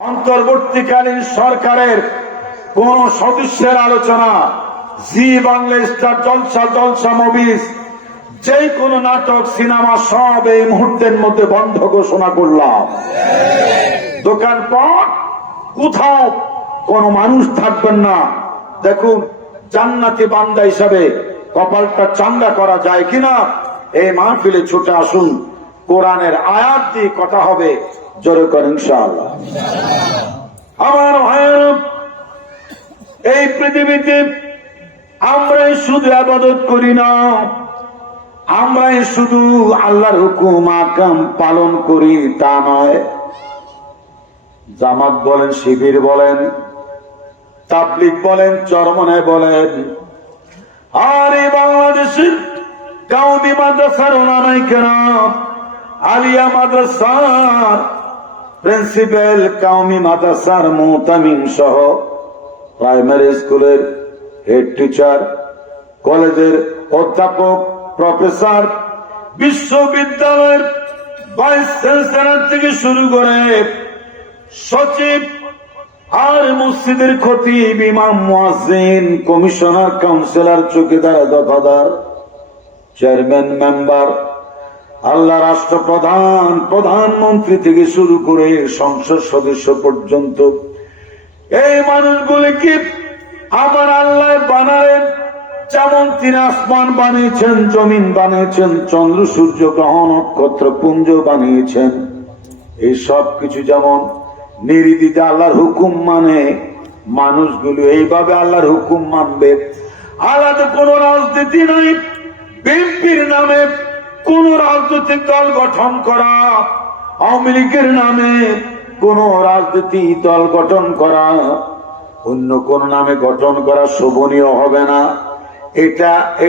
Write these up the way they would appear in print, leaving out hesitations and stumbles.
অন্তর্বর্তীকালীন সরকারের কোন সদস্যের আলোচনা, জি বাংলা, স্টার জলসা, জলসা মুভিজ, যে কোনো নাটক, সিনেমা সব এই মুহূর্তের মধ্যে বন্ধ ঘোষণা করলাম। দোকানপাট কোথাও কোন মানুষ থাকবেন না। দেখুন, জান্নাতি বান্দা হিসাবে কপালটা চাঙ্গা করা যায় কিনা এই মাহফিলে ছুটে আসুন। কোরআনের আয়াত দিয়ে কথা হবে, জোরে করেন ইনশাআল্লাহ। আমার ভাইয়েরা, এই পৃথিবীতে আমরাই শুধু ইবাদত করি না, আমরাই শুধু আল্লাহর হুকুম আকাম পালন করি তা নয়। জামাত বলেন, শিবির বলেন, তাবলিগ বলেন, চরমনায় বলেন, আর এই বাংলাদেশের কাউমি মাদ্রাসার ওলামায়ে কেরাম, আলিয়া মাদ্রাসার প্রিন্সিপাল, কাউমি মাদ্রাসার মুতামিম সহ প্রাইমারি স্কুলের হেড টিচার, কলেজের অধ্যাপক, প্রফেসর, বিশ্ববিদ্যালয়ের ভাইস চ্যান্সেলর থেকে শুরু করে সচিব আর মসজিদের খতিব, ইমাম, মুয়াজ্জিন, কমিশনার, কাউন্সিলর, চৌকিদার, দফাদার, চেয়ারম্যান, মেম্বার, আল্লাহ রাষ্ট্রপ্রধান, প্রধানমন্ত্রী থেকে শুরু করে সংসদ সদস্য পর্যন্ত এই মানুষগুলিকে আমার আল্লাহ বানালেন। যেমন তিনি আসমান বানিয়েছেন, জমিন বানিয়েছেন, চন্দ্র সূর্য গ্রহ নক্ষত্র পুঞ্জ বানিয়েছেন, এই সব কিছু যেমন নির্দিতে আল্লাহর হুকুম মানে, মানুষগুলো এইভাবে আল্লাহর হুকুম মানবে। আলাদা কোন রাজনীতি নাই। বিএনপির নামে কোন রাজনৈতিক দল গঠন করা, আওয়ামী লীগের নামে কোন রাজনৈতিক দল গঠন করা, অন্য কোন নামে গঠন করা শোভনীয় হবে না।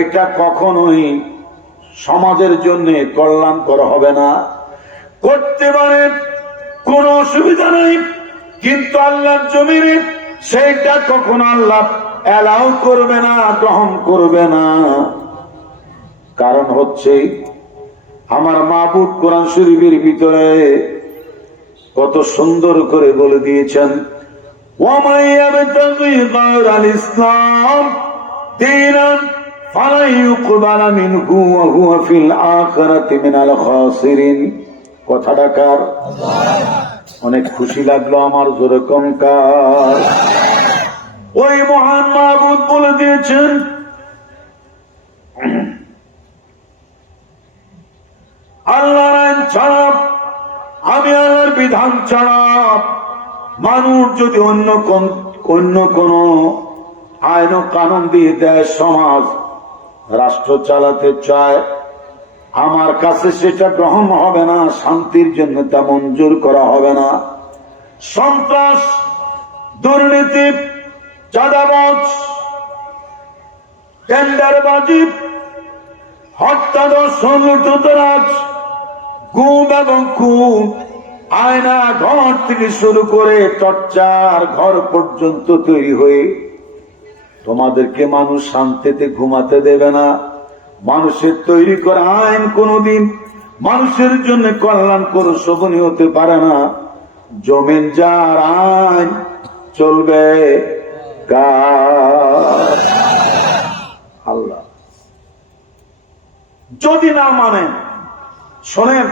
এটা কখনোই সমাজের জন্য কল্যাণকর হবে না। করতে পারে, কোন অসুবিধা নেই, কিন্তু আল্লাহর জমিনে সেইটা কখনো আল্লাহ অ্যালাউ করবে না, গ্রহণ করবে না। কারণ হচ্ছে আমার মাহবুব কোরআন শরীফের ভিতরে কত সুন্দর করে বলে দিয়েছেন, ওয়ামান ইয়াবতাগি গায়রাল ইসলাম দীনান ফালা ইউকবালা মিনহু ওয়া হুয়া ফিল আখিরাতি মিনাল খাসিরিন। কথাটা কার? অনেক খুশি লাগলো আমার, জোরে কমকার। ওই মহান মাহবুব বলে দিয়েছেন, আল্লাহর আইন ছাড়া, আমি আল্লাহর বিধান ছাড়া মানুষ যদি অন্য কোন আইন ও কানুন দিয়ে দেয়, সমাজ রাষ্ট্র চালাতে চায়, আমার কাছে সেটা গ্রহণ হবে না, শান্তির জন্য তা মঞ্জুর করা হবে না। সন্ত্রাস, দুর্নীতি, চাঁদাবাজ, টেন্ডারবাজি, হত্যা, দর্শন, লুটতরাজ, গুম এবং খুন, আয়না ঘর থেকে শুরু করে টর্চার ঘর পর্যন্ত তৈরি হয়ে তোমাদেরকে মানুষ শান্তিতে ঘুমাতে দেবে না। মানুষের তৈরি করা আইন কোনদিন মানুষের জন্য কল্যাণকর শোভনীয় হতে পারে না। জমিন যার আইন চলবে কার? আল্লাহ। যদি না মানেন, শোনেন,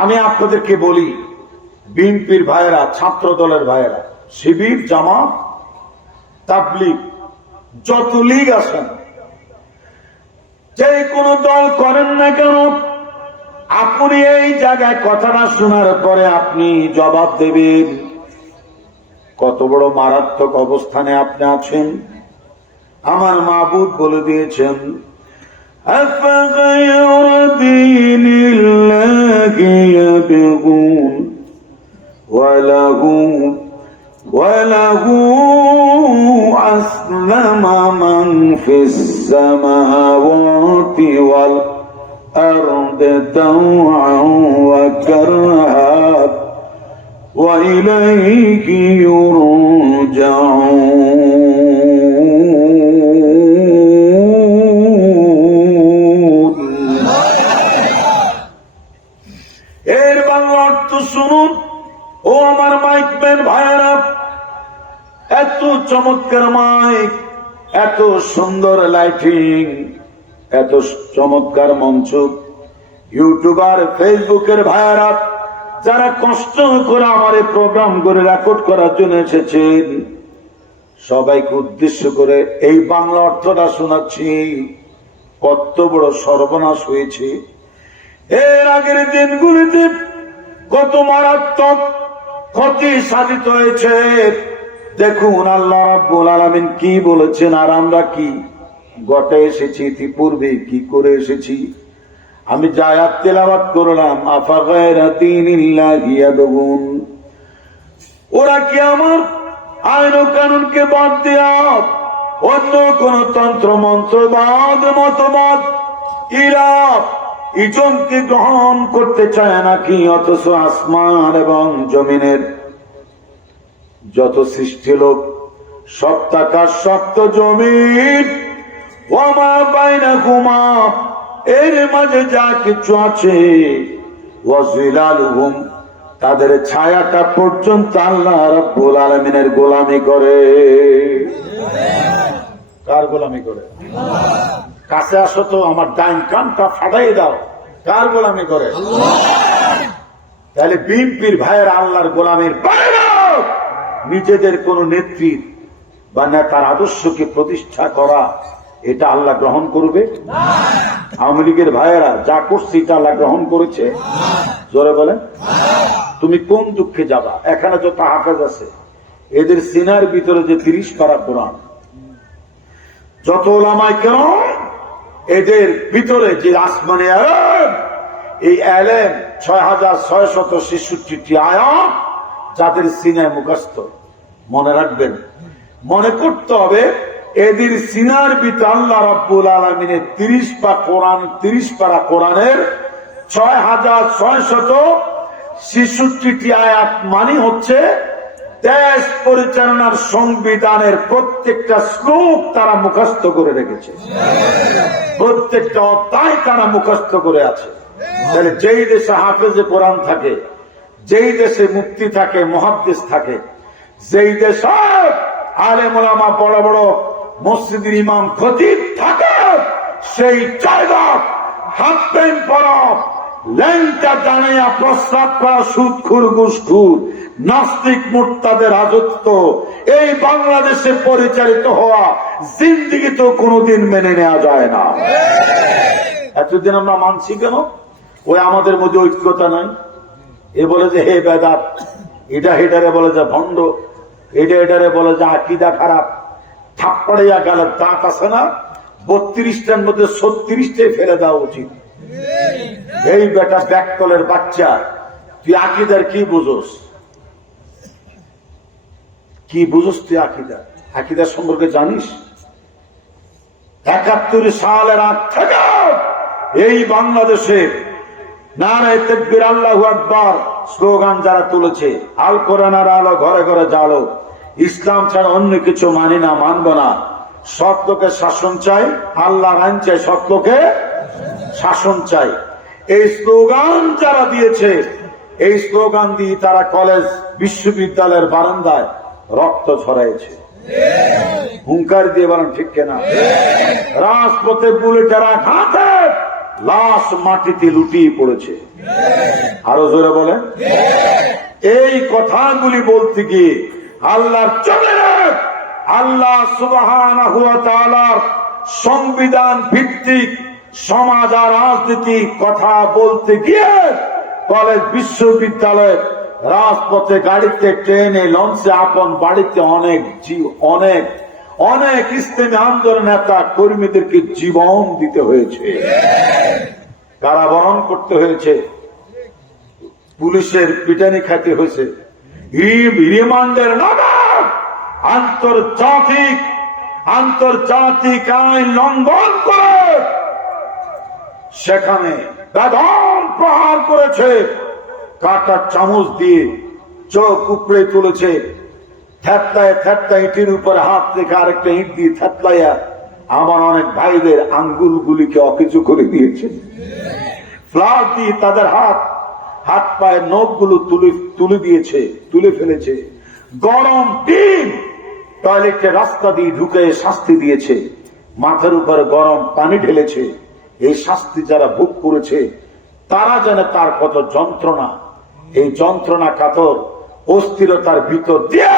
আমি আপনাদেরকে বলি, বিএনপির ভাইয়েরা, ছাত্র দলের ভাইয়েরা, শিবির, জামাত, তাবলিগ, যত লীগ আছেন, যে কোনো দল করেন না কেন, আপনি এই জায়গায় কথাটা শোনার পরে আপনি জবাব দেবেন কত বড় মারাত্মক অবস্থানে আপনি আছেন। আমার মাহবুব বলে দিয়েছেন, أفغير دين الله يبغون وله أسلم من في السماوات والأرض طوعا وكرها وإليه يرجعون। শুনুন ও আমার মাইকম্যান ভাইয়েরা, এত চমৎকার মাইক, এত সুন্দর লাইটিং, এত চমৎকার মঞ্চ, ইউটিউবার ফেসবুকের ভাইয়েরা যারা কষ্ট করে আমার এই প্রোগ্রাম করে রেকর্ড করার জন্য এসেছেন, সবাইকে উদ্দেশ্য করে এই বাংলা অর্থটা শোনাচ্ছি। কত বড় সর্বনাশ হয়েছে এর আগের দিনগুলিতে, কত মারাত্মক ক্ষতি সাধিত হয়েছে। দেখুন আল্লাহ রাব্বুল আলামিন কি বলেছেন, আর আমরা কি ঘটে এসেছি, ইতিপূর্বে কি করে এসেছি। আমি যে আয়াত তেলাওয়াত করলাম, আফা গায়রা দীনিল্লাহি ইয়াবগুন, ওরা কি আমার আইন ও কানুনকে বাদ দিয়া অন্য কোন তন্ত্র মন্ত্রবাদ মতবাদ ইলাহ ইজমকে গ্রহণ করতে চায় নাকি? অথচ আসমান এবং জমিনের যত সৃষ্টি লোক, সপ্তাকাশ সপ্ত জমিন, ওয়ামা বাইনাহুমা, এর মাঝে যা কিছু আছে, ওয়াজিলালুহুম, তাদের ছায়াটা পর্যন্ত আল্লাহ রাব্বুল আলামিনের গোলামি করে। কার গোলামি করে? কাছে আসো তো, আমার ডাইন কানটা ফাটাই দাও। কার গোলামি করে? তাহলে বিএনপির ভাইয়ের আল্লাহর গোলামির বাইরে নিজেদের কোন নেত্রীর বা নেতার আদর্শকে প্রতিষ্ঠা করা, এটা আল্লাহ গ্রহণ করবে? আওয়ামী লীগের ভাইয়েরা যা করছে এটা আল্লাহ গ্রহণ করেছে? জোরে বলেন। তুমি কোন দুঃখে যাবা? এখানে যত হাফেজ আছে, এদের সিনার ভিতরে যে 30 পারা কোরআন, যত ওলামায়ে কেরাম, এদের ভিতরে যে আসমানে আলেম, এই আলেম 6666টি আয়াত যাদের সিনায় মুখস্থ। মনে রাখবেন, মনে করতে হবে এদের সিনার ভিতরে আল্লাহ রাব্বুল আলামিনের 30 পারা কোরআনের 6666টি আয়াত মানে হচ্ছে দেশ পরিচালনার সংবিধানের প্রত্যেকটা শ্লোক তারা মুখস্থ করে রেখেছে, প্রত্যেকটা অধ্যায় তারা মুখস্থ করে আছে। তাহলে যেই দেশে হাফেজে কোরআন থাকে, যেই দেশে মুফতি থাকে, মুহাদ্দিস থাকে, যেই দেশে আলেম ওলামা বড় বড় মসজিদের ইমাম খতিব থাকে, সেই জায়গা হাফ প্যান্ট পরা, ল্যাংটা জানাইয়া প্রস্রাব করা সুদখোর ঘুষখোর নাস্তিক মুরতাদের রাজত্ব এই বাংলাদেশে পরিচালিত হওয়া জিন্দিগি তো কোনোদিন মেনে নেওয়া যায় না। এতদিন আমরা মানছি কেন? ওই আমাদের মধ্যে ঐক্যতা নাই। এ বলে যে হে বেদাত, এটা হেটারে বলে যে ভণ্ড, এটা এটারে বলে যে আকীদা খারাপ। থাপ্পড়াইয়া গেলে দাঁত আছে না, 32টার মধ্যে 36টাই ফেলে দেওয়া উচিত। এই বেটা ব্যাককলের বাচ্চা, তুই আকীদার কি বুঝোস? কি বুঝোস তুই আকীদা? আকীদার সম্পর্কে জানিস? ৭১ সালের আগ থেকে এই বাংলাদেশে নারায়ে তাকবীর আল্লাহু আকবার স্লোগান যারা তুলেছে, আল কোরআনের আলো ঘরে ঘরে জ্বালো, ইসলাম ছাড়া অন্য কিছু মানি না, মানব না, সৎ লোকের শাসন চাই, আল্লাহর আইন চাই, সৎ লোকে শাসন চাই, এই স্লোগান যারা দিয়েছে, এই স্লোগান দিয়ে তারা কলেজ বিশ্ববিদ্যালয়ের বারান্দায় রক্ত ছড়াইছে। হুঙ্কার দিয়ে বলেন ঠিক কিনা? রাজপথে বুলেটের আঘাতে লাশ মাটিতে লুটিয়ে পড়েছে। আরো জোরে বলেন। এই কথাগুলি বলতে গিয়ে আল্লাহর চোখের, আল্লাহ সুবহানাহু ওয়া তাআলার সংবিধান ভিত্তিক সমাজ আর রাজনীতি কথা বলতে গিয়ে কলেজ বিশ্ববিদ্যালয় রাজপথে, গাড়িতে, ট্রেনে, লঞ্চে, আপন বাড়িতে অনেক ইসলামী আন্দোলন নেতা কর্মীদেরকে জীবন দিতে হয়েছে, কারাবরণ করতে হয়েছে, পুলিশের পিটানি খাইতে হয়েছে, রিমান্ডের নামক আন্তর্জাতিক আইন লঙ্ঘন করে সেখানে বেদম প্রহার করেছে, কাঁটার চামচ দিয়ে চোখ উপড়ে তুলেছে, থ্যাতলায় ইটের উপরে হাত রেখে আরেকটা ইট দিয়ে থ্যাতলাইয়া আমার অনেক ভাইদের আঙ্গুলগুলিকে অকেজু করে দিয়েছে, ফ্লাস দিয়ে তাদের হাত হাত পায়ের নখগুলো তুলে ফেলেছে। গরম ডিম টয়লেটে রাস্তা দিয়ে ঢুকে শাস্তি দিয়েছে, মাথার উপর গরম পানি ঢেলেছে। এই শাস্তি যারা ভোগ করেছে তারা জানে তার কত যন্ত্রণা। এই যন্ত্রণা কাতর অস্থিরতার ভিতর দিয়ে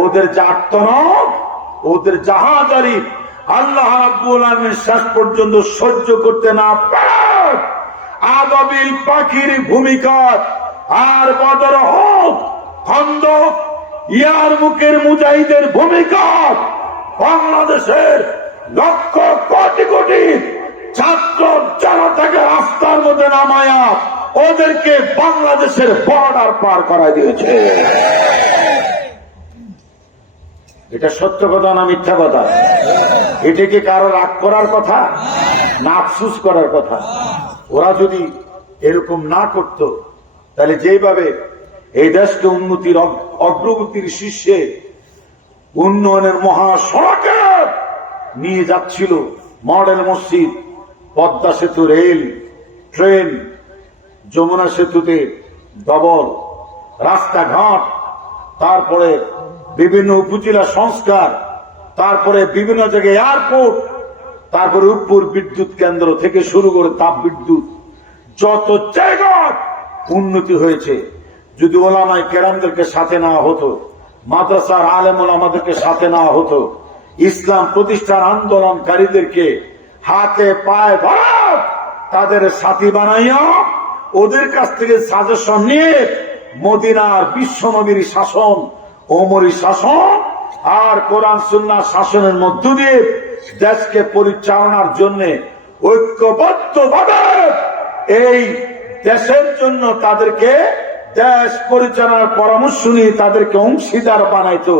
ওদের যে আত্মনব, ওদের জাহাজারি আল্লাহ রাব্বুল আলামিন শেষ পর্যন্ত সহ্য করতে না পারে। আবাবিল পাখির ভূমিকা আর বদর হোক, খন্দক, ইয়ারমুকের মুজাহিদের ভূমিকা, বাংলাদেশের লক্ষ কোটি কোটি ছাত্র জনতাকে রাস্তার মধ্যে নামায়া ওদেরকে বাংলাদেশের বর্ডার পার করা দিয়েছে। এটা সত্য কথা না মিথ্যা কথা? এটা কি কারো রাগ করার কথা না আফসুস করার কথা? ওরা যদি এরকম না করত তাহলে যেভাবে এই দেশকে উন্নতির অগ্রগতির শীর্ষে উন্নয়নের মহাসড়কে নিয়ে যাচ্ছিল, মডেল মসজিদ, পদ্মা সেতু, রেল, ট্রেন, যমুনা সেতুতে ডবল রাস্তাঘাট, তারপরে বিভিন্ন উপজেলা সংস্কার, তারপরে বিভিন্ন জায়গায় এয়ারপোর্ট, তারপরে উপর বিদ্যুৎ কেন্দ্র থেকে শুরু করে তাপ বিদ্যুৎ, যত জায়গায় উন্নতি হয়েছে। যদি ওলামায়ে কেরামদেরকে সাথে নেওয়া হতো, মাদ্রাসার আলেম ওলামাদেরকে সাথে নেওয়া হতো, ইসলাম প্রতিষ্ঠার আন্দোলনকারীদেরকে হাতে পায়ে ধরা তাদের সাথী বানাইয়া ওদের কাছ থেকে সাজেশন নিয়ে মদিনার বিশ্বনবীর শাসন, ওমরি শাসন আর কোরআন সুন্নাহ শাসনের মধ্য দিয়ে দেশকে পরিচালনার জন্য ঐক্যবদ্ধভাবে এই দেশের জন্য তাদেরকে দেশ পরিচালনার পরামর্শ নিয়ে তাদেরকে অংশীদার বানাইতো।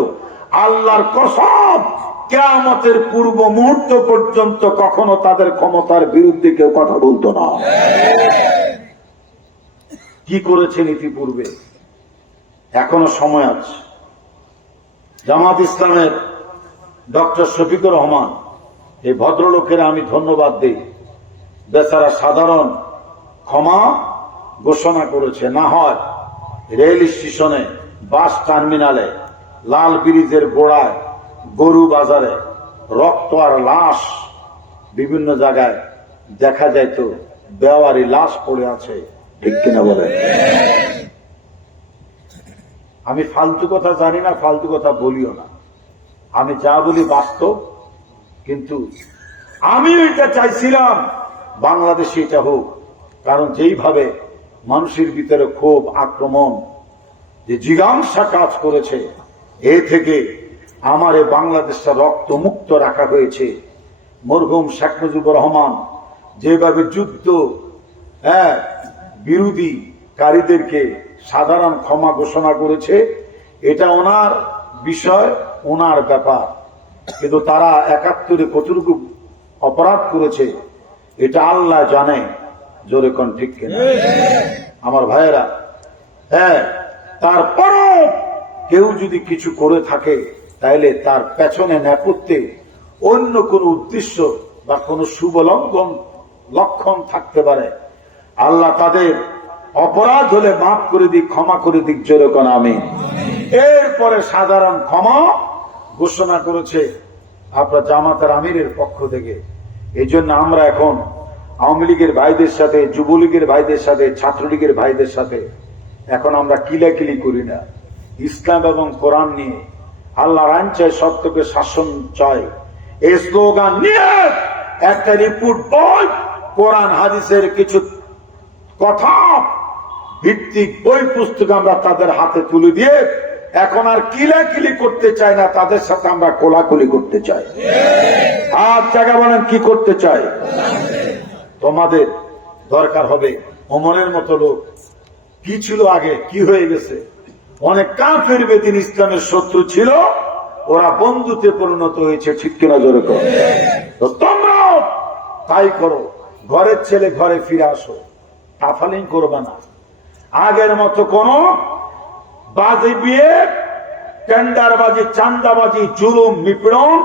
আল্লাহর কসম, কিয়ামতের পূর্ব মুহূর্ত পর্যন্ত কখনো তাদের ক্ষমতার বিরুদ্ধে কেউ কথা বলতো না। কি করেছেন ইতিপূর্বে? এখনো সময় আছে। জামাত ইসলামের ডক্টর শফিকুর রহমান, এই ভদ্রলোকের আমি ধন্যবাদ দিই। বেচারা সাধারণ ক্ষমা ঘোষণা করেছে। না হয় রেল স্টেশনে, বাস টার্মিনালে, লাল ব্রিজের গোড়ায়, গরু বাজারে রক্ত আর লাশ বিভিন্ন জায়গায় দেখা যাইত, বেওয়ারি লাশ পড়ে আছে। ঠিক কিনা বলেন? আমি ফালতু কথা জানি না, ফালতু কথা বলিও না। আমি যা বলি বাস্তব। কিন্তু আমি এটা চাইছিলাম বাংলাদেশে এটা হোক, কারণ যেইভাবে মানুষের ভিতরে ক্ষোভ, আক্রমণ, যে জিজ্ঞাসা কাজ করেছে, এ থেকে আমার এই বাংলাদেশটা রক্ত মুক্ত রাখা হয়েছে। মরহুম শেখ মুজিবুর রহমান যেভাবে যুদ্ধ বিরোধী কারীদেরকে সাধারণ ক্ষমা ঘোষণা করেছে, এটা ওনার বিষয়, ওনার ব্যাপার। কিন্তু তারা ৭১ কতটুকু অপরাধ করেছে এটা আল্লাহ জানে। জোরে কোন ঠিক কিনা আমার ভাইয়েরা? তারপরও কেউ যদি কিছু করে থাকে তাইলে তার পেছনে নেপথ্যে অন্য কোন উদ্দেশ্য বা কোন শুভ লক্ষণ থাকতে পারে। আল্লাহ তাদের অপরাধ হলে মাফ করে দিক, ক্ষমা করে দিক। জোরে কোন আমিন। এরপরে সাধারণ ক্ষমা ঘোষণা করেছে আপনার জামাতের আমিরের পক্ষ থেকে। এই জন্য আমরা এখন আওয়ামী লীগের ভাইদের সাথে, যুবলীগের ভাইদের সাথে, ছাত্রলীগের ভাইদের সাথে এখন আমরা কিলাকিলি করি না। ইসলাম এবং কোরআন নিয়ে, আল্লাহর আইন চাই, সত্যকে শাসন চাই, এই স্লোগান নিয়ে একটা রিপোর্ট বই, কোরআন হাদিসের কিছু কথা ভিত্তিক বই পুস্তক আমরা তাদের হাতে তুলে দিয়ে এখন আর কিলাকিলি করতে চাই না, তাদের সাথে আমরা কোলাকুলি করতে চাই। আর জায়গা বলেন কি করতে চাই? তোমাদের দরকার হবে ওমরের মতো লোক। কি ছিল আগে, কি হয়ে গেছে? অনেক কাফের বেদিন ইসলামের শত্রু ছিল, ওরা বন্ধুতে পরিণত হয়েছে। ঠিক কিনা জোরে করো? তো তোমরাও তাই করো। ঘরের ছেলে ঘরে ফিরে আসো, টাফালিং করবে না। আগের মতো কোন বাজি বিয়ে, টেন্ডারবাজি, চান্দাবাজি, জুলুম, নিপীড়ন,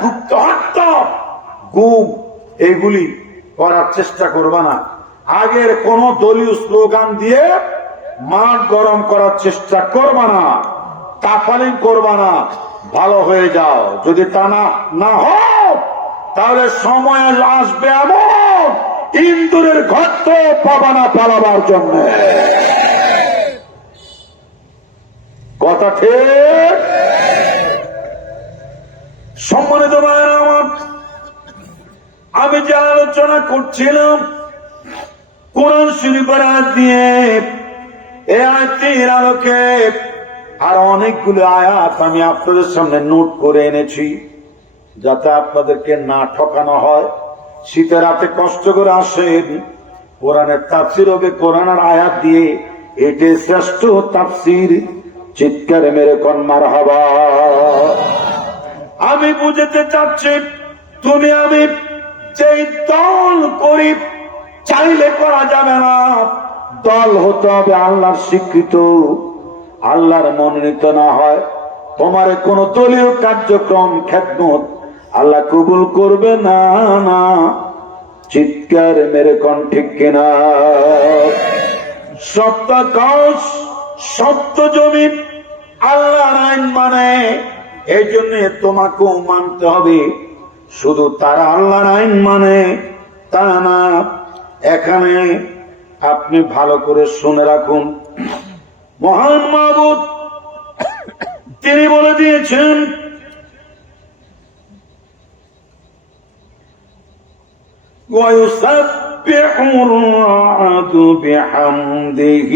গুপ্ত হত্যা, গুম, এগুলি করার চেষ্টা করবে না। আগের কোন দলীয় স্লোগান দিয়ে মাঠ গরম করার চেষ্টা করবা না, তাফালিং করবা না, ভালো হয়ে যাও। যদি তা না হোক তাহলে সময় আসবে এমন ইন্দুরের ঘট্ট পাবা না পালাবার জন্য। কথা ঠিক? সম্মানিত ভাইরা আমার, আমি যে আলোচনা করছিলাম কোরআন শরীফের আয়াত দিয়ে, এই আয়াতের আলোকে আর অনেকগুলো আয়াত আমি আপনাদের সামনে নোট করে এনেছি, যাতে আপনাদেরকে না ঠকানো হয়। শীতের রাতে কষ্ট করে আসেন, কোরআনের তাফসীর হবে কোরআনের আয়াত দিয়ে, এটি শ্রেষ্ঠ তাফসীর। চিৎকারে মেরে কোন মারহাবা। আমি বুঝতে চাচ্ছি তুমি আমি যেই দল করি চাইলে করা যাবে না, দল হতে হবে আল্লাহর স্বীকৃত, আল্লাহর মনোনীত না হয় তোমার কোন দলীয় কার্যক্রম খেদমত আল্লাহ কবুল করবে না। না, চিৎকার মেরে কোন ঠিক কিনা? সপ্ত গাছ সপ্ত জমি আল্লাহর আইন মানে, এই জন্য তোমাকেও মানতে হবে। শুধু তারা আল্লাহর আইন মানে তা না। এখানে আপনি ভালো করে শুনে রাখুন, মহান মাবুদ তিনি বলে দিয়েছেন, وَيُسَبِّحُ الرَّعْدُ بِحَمْدِهِ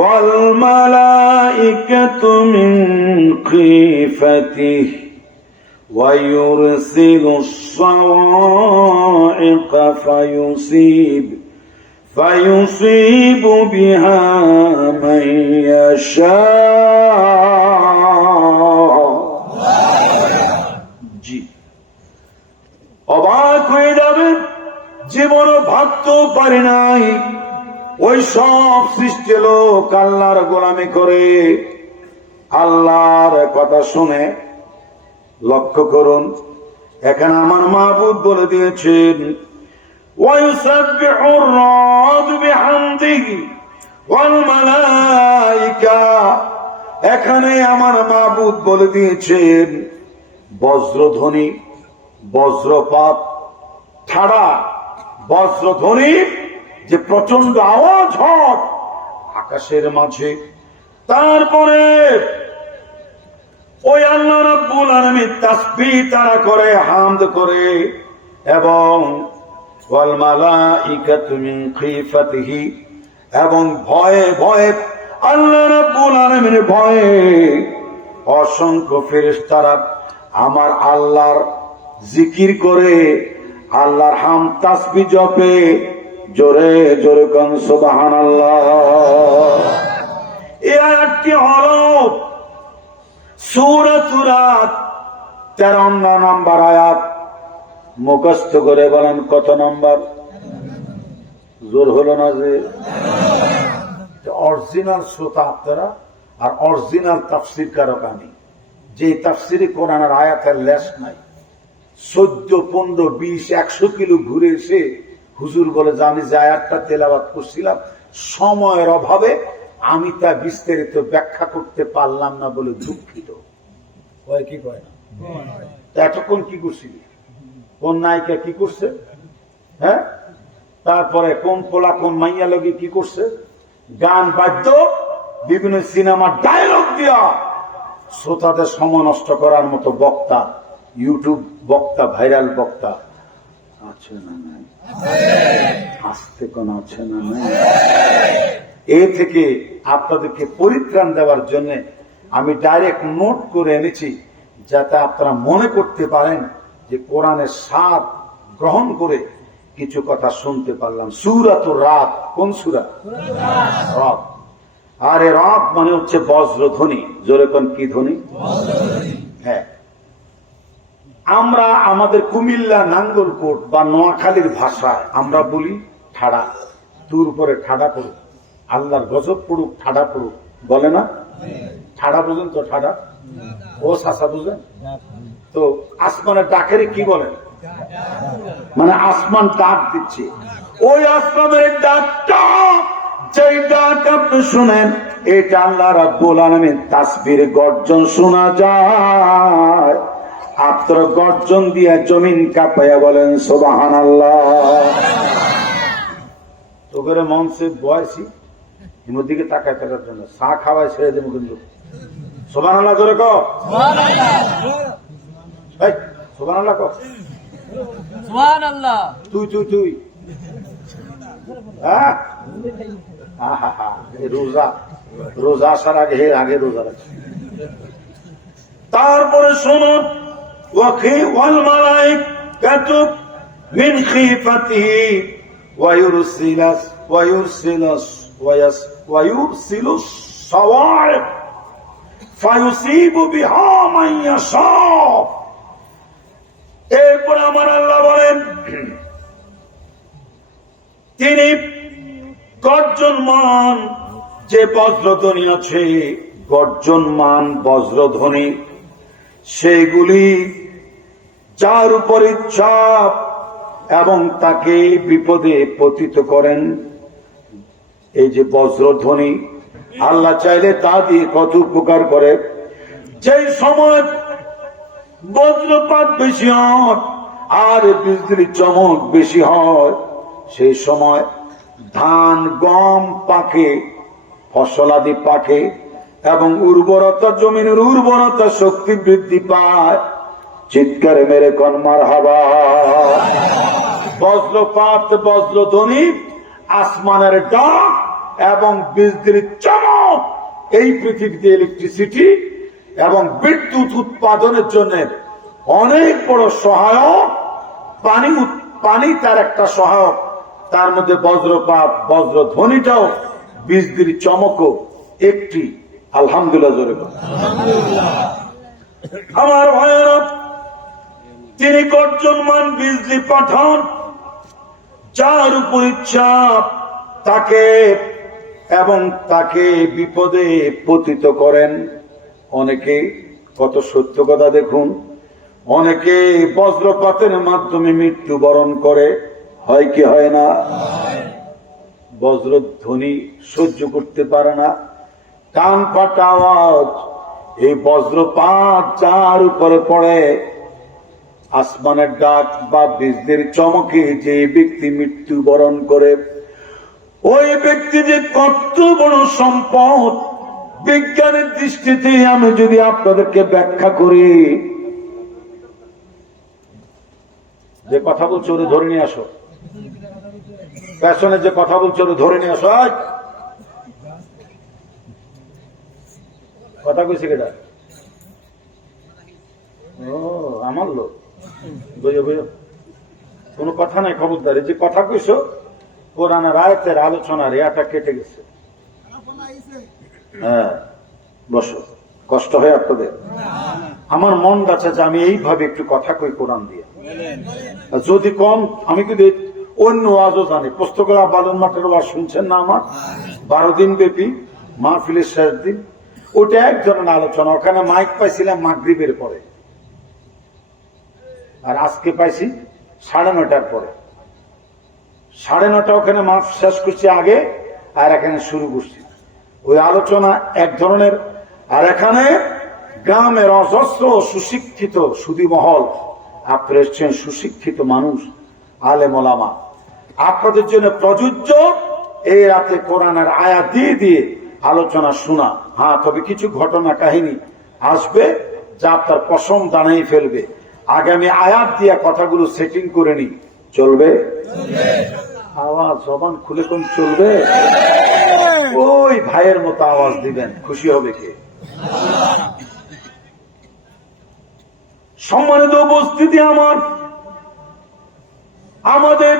وَالْمَلَائِكَةُ مِنْ خِيفَتِهِ وَيُرْسِلُ الصَّوَاعِقَ فيصيب بها من يشاء। জি, অবাক হয়ে যাবে, জীবনও ভাবতেও পারি নাই ওই সব সৃষ্টি লোক আল্লাহর গোলামি করে আল্লাহর কথা শুনে। লক্ষ্য করুন, এখানে আমার মাবুদ বলে দিয়েছেন وَيُسَبِّحُ الرَّعْدُ بِحَمْدِهِ وَالْمَلَائِكَةُ। এখানে আমার মাবুদ বলে দিয়েছেন বজ্রধ্বনি, বজ্রপাত, ঠাড়া, বজ্রধ্বনি যে প্রচন্ড আওয়াজ হয় আকাশের মাঝে, তারপরে ওই আল্লাহ রাব্বুল আলামিন তাসবিহ তারা করে, হামদ করে, এবং ওয়াল মালাইকাতু মিন খিফাতিহি, এবং ভয়ে ভয়ে আল্লাহ রাব্বুল আলামিনের ভয়ে অসংখ্য ফেরেশতারা আমার আল্লাহর জিকির করে, আল্লাহর হাম তাসবিহ জপে। জোরে জোরে কোন সুবহানাল্লাহ। এই আয়াতটি হলো সূরাতুর রাত 53 নম্বর আয়াত। মুখস্থ করে বলেন কত নম্বর? জোর হলো না যে? অরিজিনাল শ্রোতা আপনারা আর অরিজিনাল তাফসীর কারক আমি। যে তাফসীরে কোরআনের আয়াতের লেশ নাই, 14, 15, 20, 100 কিলো ঘুরে এসে হুজুর বলে যে আমি যে আয়াতটা তেলাওয়াত করছিলাম সময়ের অভাবে আমি তা বিস্তারিত ব্যাখ্যা করতে পারলাম না বলে দুঃখিত। কয় কি কয় না? এতক্ষণ কি করছিলি? কোন নায়িকা কি করছে? হ্যাঁ, তারপরে কোন পোলা কোন মাইয়া লগি কি করছে? গান বাদ্য বিভিন্ন সিনেমার ডায়লগ দিয়া শ্রোতাদের সময় নষ্ট করার মতো বক্তা, ইউটিউব বক্তা, ভাইরাল বক্তা আছে না নাই? আসতে কোন আছে না নাই? এ থেকে আপনাদেরকে পরিত্রাণ দেওয়ার জন্য আমি ডাইরেক্ট নোট করে এনেছি, যাতে আপনারা মনে করতে পারেন যে কোরআনের স্বাদ গ্রহণ করে কিছু কথা শুনতে পারলাম। সূরাতুর রাত, কোন সূরা? রাত। আর এই রাত মানে হচ্ছে বজ্রধ্বনি। জোরে কোন কি ধ্বনি? হ্যাঁ, আমরা আমাদের কুমিল্লা, নাঙ্গলকোট বা নোয়াখালীর ভাষায় আমরা বলি ঠাড়া। তোর উপরে ঠাড়া পড়ুক, আল্লাহর গজব পড়ুক, ঠাড়া পড়ুক, বলে না? ঠাড়া বুঝেন তো? ঠাড়া ও শাসা বুঝেন তো? আসমানের ডাকেরে কি বলেন? মানে আসমান ডাক দিচ্ছে। ওই আসমানের ডাকটা, যেই ডাক আপনি শুনেন, এটা আল্লাহ রাব্বুল আলামিন তাসবির গর্জন শোনা যায়। আপনার গর্জন দিয়ে জমিন কাঁপাইয়া বলেন সুবহানাল্লাহ। তোকে মঞ্চে বয়সী এর দিকে তাকায় থাকার জন্য চা খাওয়ায় ছেড়ে দেবো কিন্তু। সুবহানাল্লাহ জোরে কও, সুবহানাল্লাহ কও, সুবহানাল্লাহ। তুই তুই তুই হ্যাঁ, রোজা রোজা আসার আগে আগে রোজা রাখছি। তারপরে শুনুন, ওয়াল মালাইকাতু মিন খিফাতিহি ওয়ায়ুরসিলুস সাওয়া'iক ফায়ুসিবু বিহা মান ইয়াশা। এরপর আমার আল্লাহ বলেন, তিনি গর্জনমান যে বজ্রধ্বনি আছে, গর্জনমান বজ্রধ্বনি, সেগুলি যার উপর ইচ্ছা এবং তাকে বিপদে পতিত করেন। এই যে বজ্রধ্বনি, আল্লাহ চাইলে তা দিয়ে কত উপকার করে। যেই সময় বজ্রপাত বেশি হয় আর বিজলির চমক বেশি হয়, সেই সময় ধান গম পাকে, ফসলাদি পাকে এবং উর্বরতা, জমিনের উর্বরতা শক্তি বৃদ্ধি পায়। চিৎকার মেরে কোন মারহাবা। বজ্রপাত, বজ্রধ্বনি, আসমানের ডাক এবং বিজলির চমক এই পৃথিবীতে ইলেকট্রিসিটি এবং বিদ্যুৎ উৎপাদনের জন্য অনেক বড় সহায়ক। পানি তার একটা সহায়ক, তার মধ্যে বজ্রপাত, বজ্রধ্বনিটাও, বিজলির চমকও একটি। আলহামদুলিল্লাহ জোরে আমার ভাইয়েরা, তিনি গর্জনমান বিজলি পাঠান, যার উপর ইচ্ছা তাকে এবং তাকে বিপদে পতিত করেন। অনেকে, কত সত্য কথা দেখুন, অনেকে বজ্রপাতের মাধ্যমে মৃত্যুবরণ করে, হয় কি হয় না? বজ্রধ্বনি সহ্য করতে পারে না, কান ফাটা আওয়াজ। এই বজ্রপাত যার উপরে পড়ে, আসমানের ডাক বা বিজলির চমকে যে ব্যক্তি মৃত্যুবরণ করে, ওই ব্যক্তি যে কত বড় সম্পদ, বিজ্ঞানের দৃষ্টিতে আমি যদি আপনাদেরকে ব্যাখ্যা করি, যে কথা বলছো ওরে ধরে নিয়ে আসো, পেছনে যে কথা বলছো ওরে ধরে নিয়ে আসো। কথা কইছে কেটা? ও আমার লোক, বুঝো বুঝো, কোন কথা নাই, খবরদারি। যে কথা কইছো কোরআনের আয়াতের আলোচনার এটা কেটে গেছে। হ্যাঁ, বসো, কষ্ট হয় আপনাদের। আমার মন গাছে যে আমি এইভাবে একটু কথা কই কোরআন দিয়ে, যদি কম, আমি কিন্তু অন্য ওয়াজও জানি। পুস্তকের বালন মাঠের ওয়াজ শুনছেন না আমার? 12 দিন ব্যাপী মাহফিলের শেষ দিন, ওটা এক ধরনের আলোচনা। ওখানে মাইক পাইছিলাম মাগরিবের পরে, আর আজকে পাইছি 9:30 পরে। 9:30 ওখানে মাঠ শেষ করছি আগে, আর এখানে শুরু করছি। ওই আলোচনা এক ধরনের, আর এখানে গ্রামের অজস্র সুশিক্ষিত সুধী মহল, আপনারা এসছেন সুশিক্ষিত মানুষ, আলেম ওলামা, আপনাদের জন্য প্রযোজ্য এই রাতে কোরআনের আয়াত দিয়ে দিয়ে আলোচনা শোনা। হ্যাঁ, তবে কিছু ঘটনা কাহিনী আসবে যা আপনার পশম দানাই ফেলবে। আগে আমি আয়াত দিয়া কথাগুলো সেটিং করে নি, চলবে? আওয়াজ জবান খুলে কোন চলবে? ওই ভাইয়ের মতো আওয়াজ দিবেন, খুশি হবে কে? সম্মানিত উপস্থিতি, আমাদের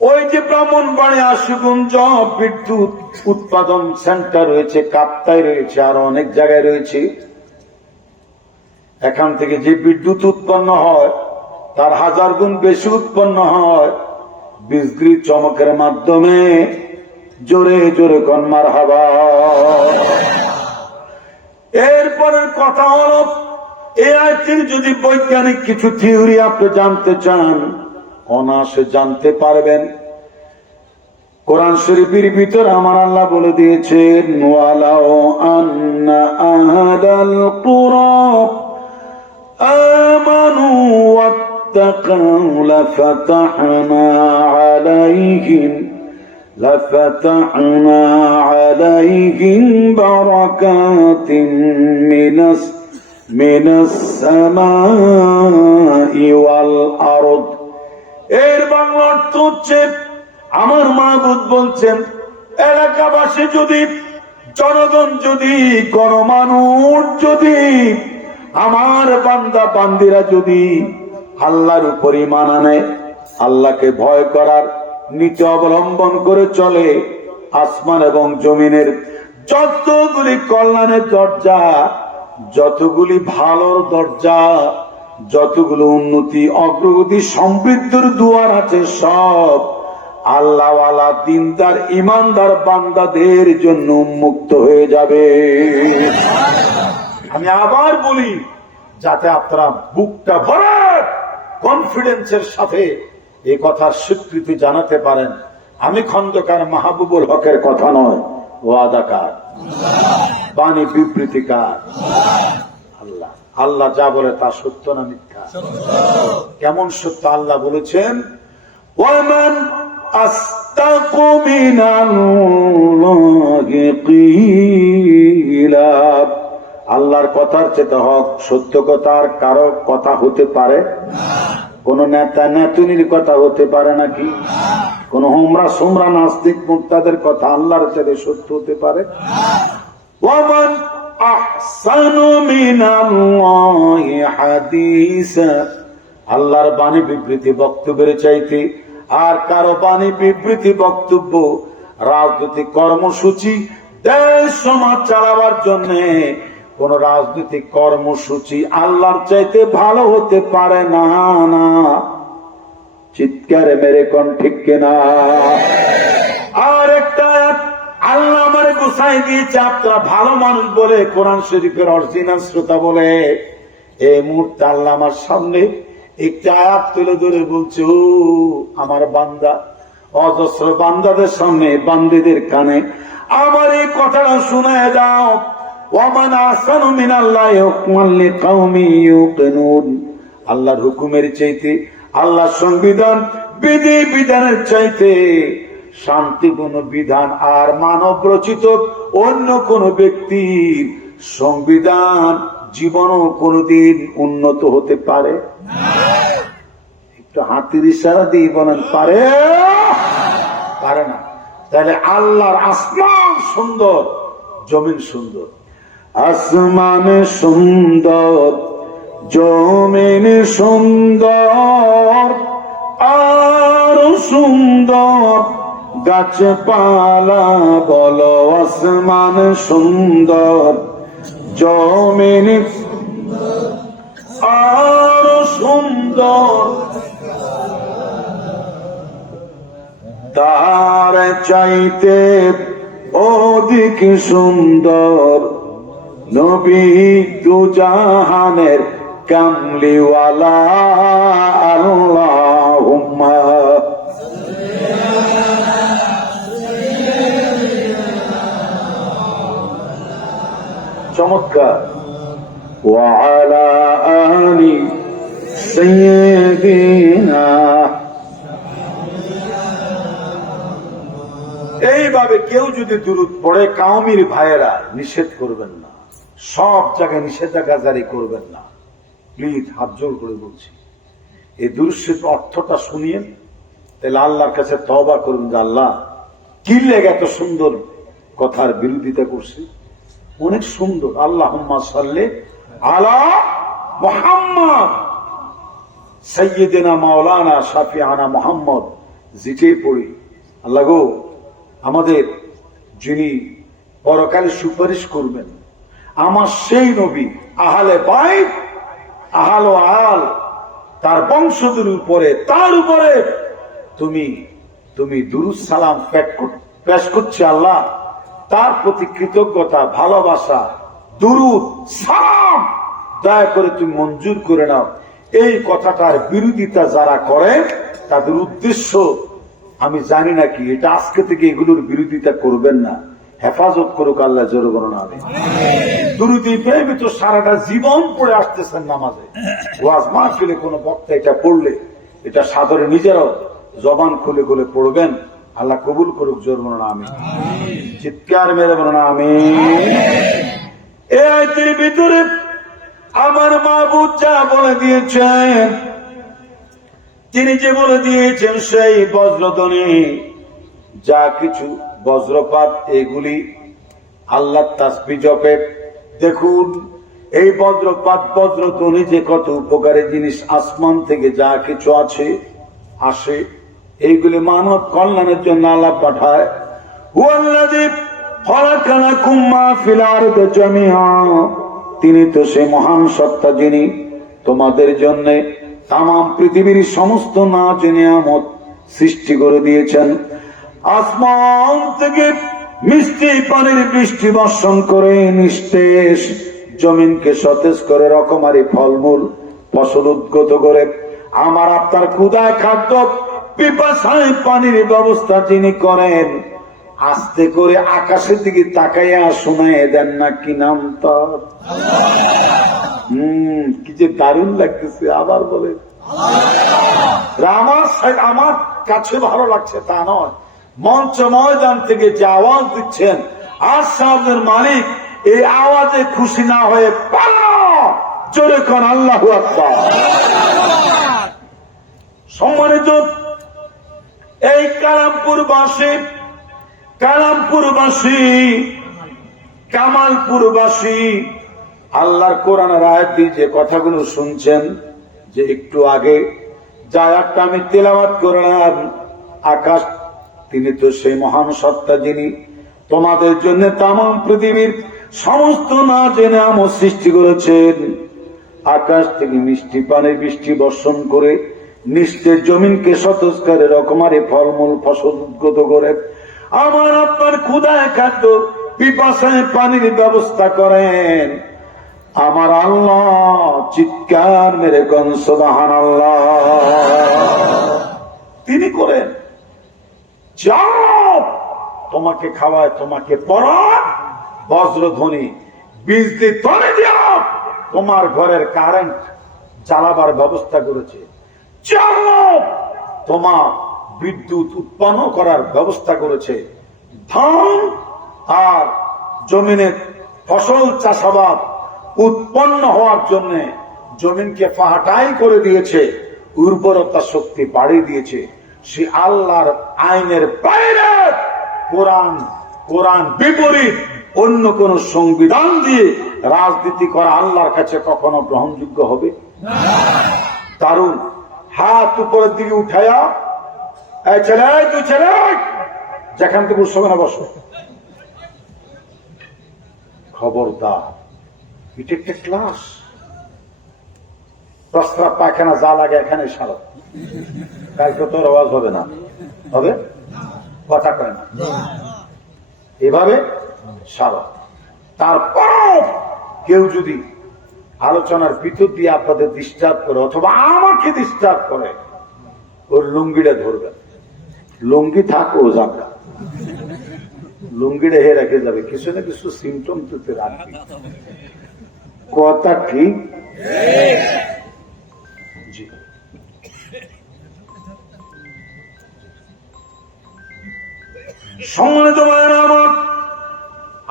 ওই যে ব্রাহ্মণবাড়িয়া আশুগঞ্জ বিদ্যুৎ উৎপাদন সেন্টার রয়েছে, কাপ্তায় রয়েছে, আর অনেক জায়গায় রয়েছে। এখান থেকে যে বিদ্যুৎ উৎপন্ন হয় তার 1000 গুণ বেশি উৎপন্ন হয় বিজলি চমকের মাধ্যমে। জোরে জোরে কোন মারহাবা। এরপরের কথা হল, এই আয়াতের যদি বৈজ্ঞানিক কিছু থিওরি আপনি জানতে চান, অনায়াসে জানতে পারবেন। কোরআন শরীফের ভিতর আমার আল্লাহ বলে দিয়েছেন, ওয়ালাউ আন্না আহলাল কুরা আমানু ওয়াত্তাকাউ লাফাতাহনা আলাইহিম বারাকাতিন মিনাস সামাই ওয়াল আরদ। এর বাংলা অর্থ হচ্ছে, আমার মাহবুব বলছেন, এলাকাবাসী যদি, জনগণ যদি, গণমানুষ যদি, আমার বান্দা বান্দিরা যদি আল্লাহর উপর ঈমান আনে, আল্লাহকে ভয় করার নীতি অবলম্বন করে চলে, আসমান এবং জমিনের যতগুলি কল্যাণের দরজা, যতগুলি ভালোর দরজা, যতগুলো উন্নতি, অগ্রগতি, সমৃদ্ধির দুয়ার আছে, সব আল্লাহওয়ালা দিনদার ইমানদার বান্দাদের জন্য উন্মুক্ত হয়ে যাবে। আমি আবার বলি, যাতে আপনারা বুকটা ভরে কনফিডেন্সের সাথে এই কথার স্বীকৃতি জানাতে পারেন, আমি খন্দকার মাহবুবুল হকের কথা নয়, ওয়াদাকার, বাণী বিবৃতিকার আল্লাহ। আল্লাহ যা বলে তা সত্য না মিথ্যা? কেমন সত্য? আল্লাহ বলেছেন, ওয়ামান আস্তাকু মিনাল্লাহি কিলা। আল্লাহর কথার চেয়ে হক সত্য কথার কারো কথা হতে পারে? কোন নেতা নেতুনির কথা হতে পারে নাকি? কোন হোমরা সোমরা নাস্তিক মুক্তাদের কথা আল্লাহর চেয়ে সত্য হতে পারে? ওয়ামান আহসানু মিনাল্লাহি হাদিসা। আল্লাহর বাণী বিবৃতি বক্তব্যের চাইতে আর কারো বাণী বিবৃতি বক্তব্য, রাজনৈতিক কর্মসূচি, দেশ সমাজ চালাবার জন্য কোন রাজনৈতিক কর্মসূচি আল্লাহর চাইতে ভালো হতে পারে না। না, চিৎকারে মেরে কোন ঠিক কিনা? আর একটা আল্লাহ আমারে গোসাই দিয়েছে, আপনারা ভালো মানুষ বলে, কোরআন শরীফের অরিজিনাল শ্রোতা বলে, এই মুহূর্তে আল্লাহ আমার সামনে একটা আয়াত তুলে ধরে বলছে, ও আমার বান্দা, অজস্র বান্দাদের সামনে, বান্দিদের কানে আমার এই কথাটা শুনায় দাও। ওয়ামান আহসানু মিনাল্লাহি হুকমান লিকাউমিন ইউকিনুন। আল্লাহর হুকুমের চাইতে, আল্লাহর সংবিধান বিধি বিধানের চাইতে শান্তিপূর্ণ বিধান আর মানব রচিত অন্য কোন ব্যক্তির সংবিধান জীবনও কোনদিন উন্নত হতে পারে? একটু হাতির ইশারা দিয়ে বলেন, পারে? পারে না। তাহলে আল্লাহর আসমান সুন্দর, জমিন সুন্দর। আসমান সুন্দর, জমিন সুন্দর, আর সুন্দর গাছপালা। বলো আসমান সুন্দর, জমিন আর সুন্দর, তার চাইতে অধিক সুন্দর নবী দু জাহানের কামলিওয়ালা। আল্লাহুম্মা চমৎকার। ওয়া আলা আলি সাইয়্যিদিনা। এইভাবে কেউ যদি দুরূদ পড়ে, কাউমির ভাইয়েরা নিষেধ করবেন না, সব জায়গায় নিষেধাজ্ঞা জারি করবেন না, প্লিজ হাত জোর করে বলছি। এই দুরূদের অর্থটা শুনিয়ে তাহলে আল্লাহর কাছে তওবা করুন যে আল্লাহ, কি লেগে এত সুন্দর কথার বিরোধিতা করছি, অনেক সুন্দর। আল্লাহুম্মা সাল্লি আলা মুহাম্মদ সাইয়্যিদিনা মাওলানা শাফিআনা মুহাম্মদ, জিকে পড়ি। আল্লাহ গো, আমাদের যিনি পরকালে সুপারিশ করবেন, আমার সেই নবী, আহলে বাইত, আহল ও আল, তার বংশধর উপরে, তার উপরে তুমি দুরূদ সালাম পেশ করছে আল্লাহ, তার প্রতি কৃতজ্ঞতা, ভালোবাসা, দুরূদ সালাম দয়া করে তুমি মঞ্জুর করে নাও। এই কথাটার বিরোধিতা যারা করে তাদের উদ্দেশ্য আমি জানি না কি, এটা আজকে থেকে এগুলোর বিরোধিতা করবেন না, হেফাজত করুক আল্লাহ, জোরে বলুন আমিন। দুরুদি প্রেমে তো সারাটা জীবন পড়ে আসতেছেন নামাজে, ওয়াজ মাহফিলে কোন বক্তা এটা পড়লে এটা সাদরে নিজেরাও জবান খুলে খুলে পড়বেন। আল্লাহ কবুল করুক, জোরে বলুন আমিন। চিৎকার মেরে বলুন আমিন। এই আয়াতের ভিতরে আমার মাহবুব যা বলে দিয়েছেন, তিনি যে বলে দিয়েছেন সেই বজ্রধ্বনি যা কিছু বজ্রপাত এগুলি আল্লাহ তাসবিহ জপে। দেখুন এই বজ্রপাত বজ্রধ্বনি যে কত উপকারী জিনিস, আসমান থেকে যা কিছু আছে আসে এইগুলি মানব কল্যাণের জন্য আল্লাহ পাঠায়। হুয়াল্লাযী খালাকালাকুম মা ফিল আরদি জামিআ, তিনি তো সে মহান সত্তা যিনি তোমাদের জন্য তাম পৃথিবীর সমস্ত নাজ নিয়ামত সৃষ্টি করে দিয়েছেন। আসমান থেকে মিষ্টি পানির বৃষ্টি বর্ষণ করে নিস্তেজ জমিনকে সতেজ করে রকমারি ফলমূল ফসল উদ্গত করে আমার আপনার ক্ষুধায় খাদ্য পিপাসায় পানির ব্যবস্থা যিনি করেন, আস্তে করে আকাশের দিকে তাকাইয়া শোনায় দেন না কি নাম তার? কি যে দারুণ লাগতেছে। আবার বলে আমার কাছে ভালো লাগছে তা নয়, মঞ্চ ময়দান থেকে যে আওয়াজ দিচ্ছেন আর সাহেবের মালিক এই আওয়াজে খুশি না হয়ে পালা জোরে কর আল্লাহু আকবার। সম্মানিত এই কালামপুরবাসী কামালপুরবাসী আল্লাহর কোরআনের আয়াত দিয়ে যে কথাগুলো শুনছেন, যে একটু আগে যা আয়াতটা আমি তেলাওয়াত করলাম, আকাশ তিনি তো সেই মহান সত্তা যিনি তোমাদের জন্য তাম পৃথিবীর সমস্ত নাজ নিয়ামত সৃষ্টি করেছেন। আকাশ থেকে মিষ্টি পানির বৃষ্টি বর্ষণ করে নিস্তেজ জমিনকে সতেজ করে রকমারি ফলমূল ফসল উদ্গত করে আমার আপনার ক্ষুধায় খাদ্য পিপাসায় পানির ব্যবস্থা করেন আমার আল্লাহ। চিৎকার মেরে কোন সুবহানাল্লাহ। তিনি করেন, যাও তোমাকে খাওয়ায়, তোমাকে পড়ায়, বজ্রধ্বনি বিজলি তলে যাও, তোমার ঘরের কারেন্ট জ্বালাবার ব্যবস্থা করেছে, যাও তোমার বিদ্যুৎ উৎপন্ন করার ব্যবস্থা করেছে, ধান আর জমিনের ফসল চাষাবাদ উৎপন্ন হওয়ার জন্য জমিনকে ফাহাটাই করে দিয়েছে, উর্বরতা শক্তি বাড়িয়ে দিয়েছে। সে আল্লাহর আইনের বাইরে কোরআন বিপরীত অন্য কোন সংবিধান দিয়ে রাজনীতি করা আল্লাহর কাছে কখনো গ্রহণযোগ্য হবে না। দারুণ। হাত উপরের দিকে উঠায়া, এই ছেলে, তুই ছেলে যেখান থেকে বসবে না বসো, খবরদার, এটা একটা ক্লাস। প্রস্রাব পায়খানা যা লাগে এখানে সারো, কালকে তোর আওয়াজ হবে না, হবে কথা কয় না, এভাবে সারো। তারপর কেউ যদি আলোচনার ভিতর দিয়ে আপনাদের ডিস্টার্ব করে অথবা আমাকে ডিস্টার্ব করে, ওর লুঙ্গিটা ধরবেন। লুঙ্গি থাকো যাবে, লুঙ্গিটা হে রেখে যাবে, কিছু না কিছু সিমটম তুই রাখবি। কথা ঠিক? জি। সম্মানিত ভাইয়েরা আমার,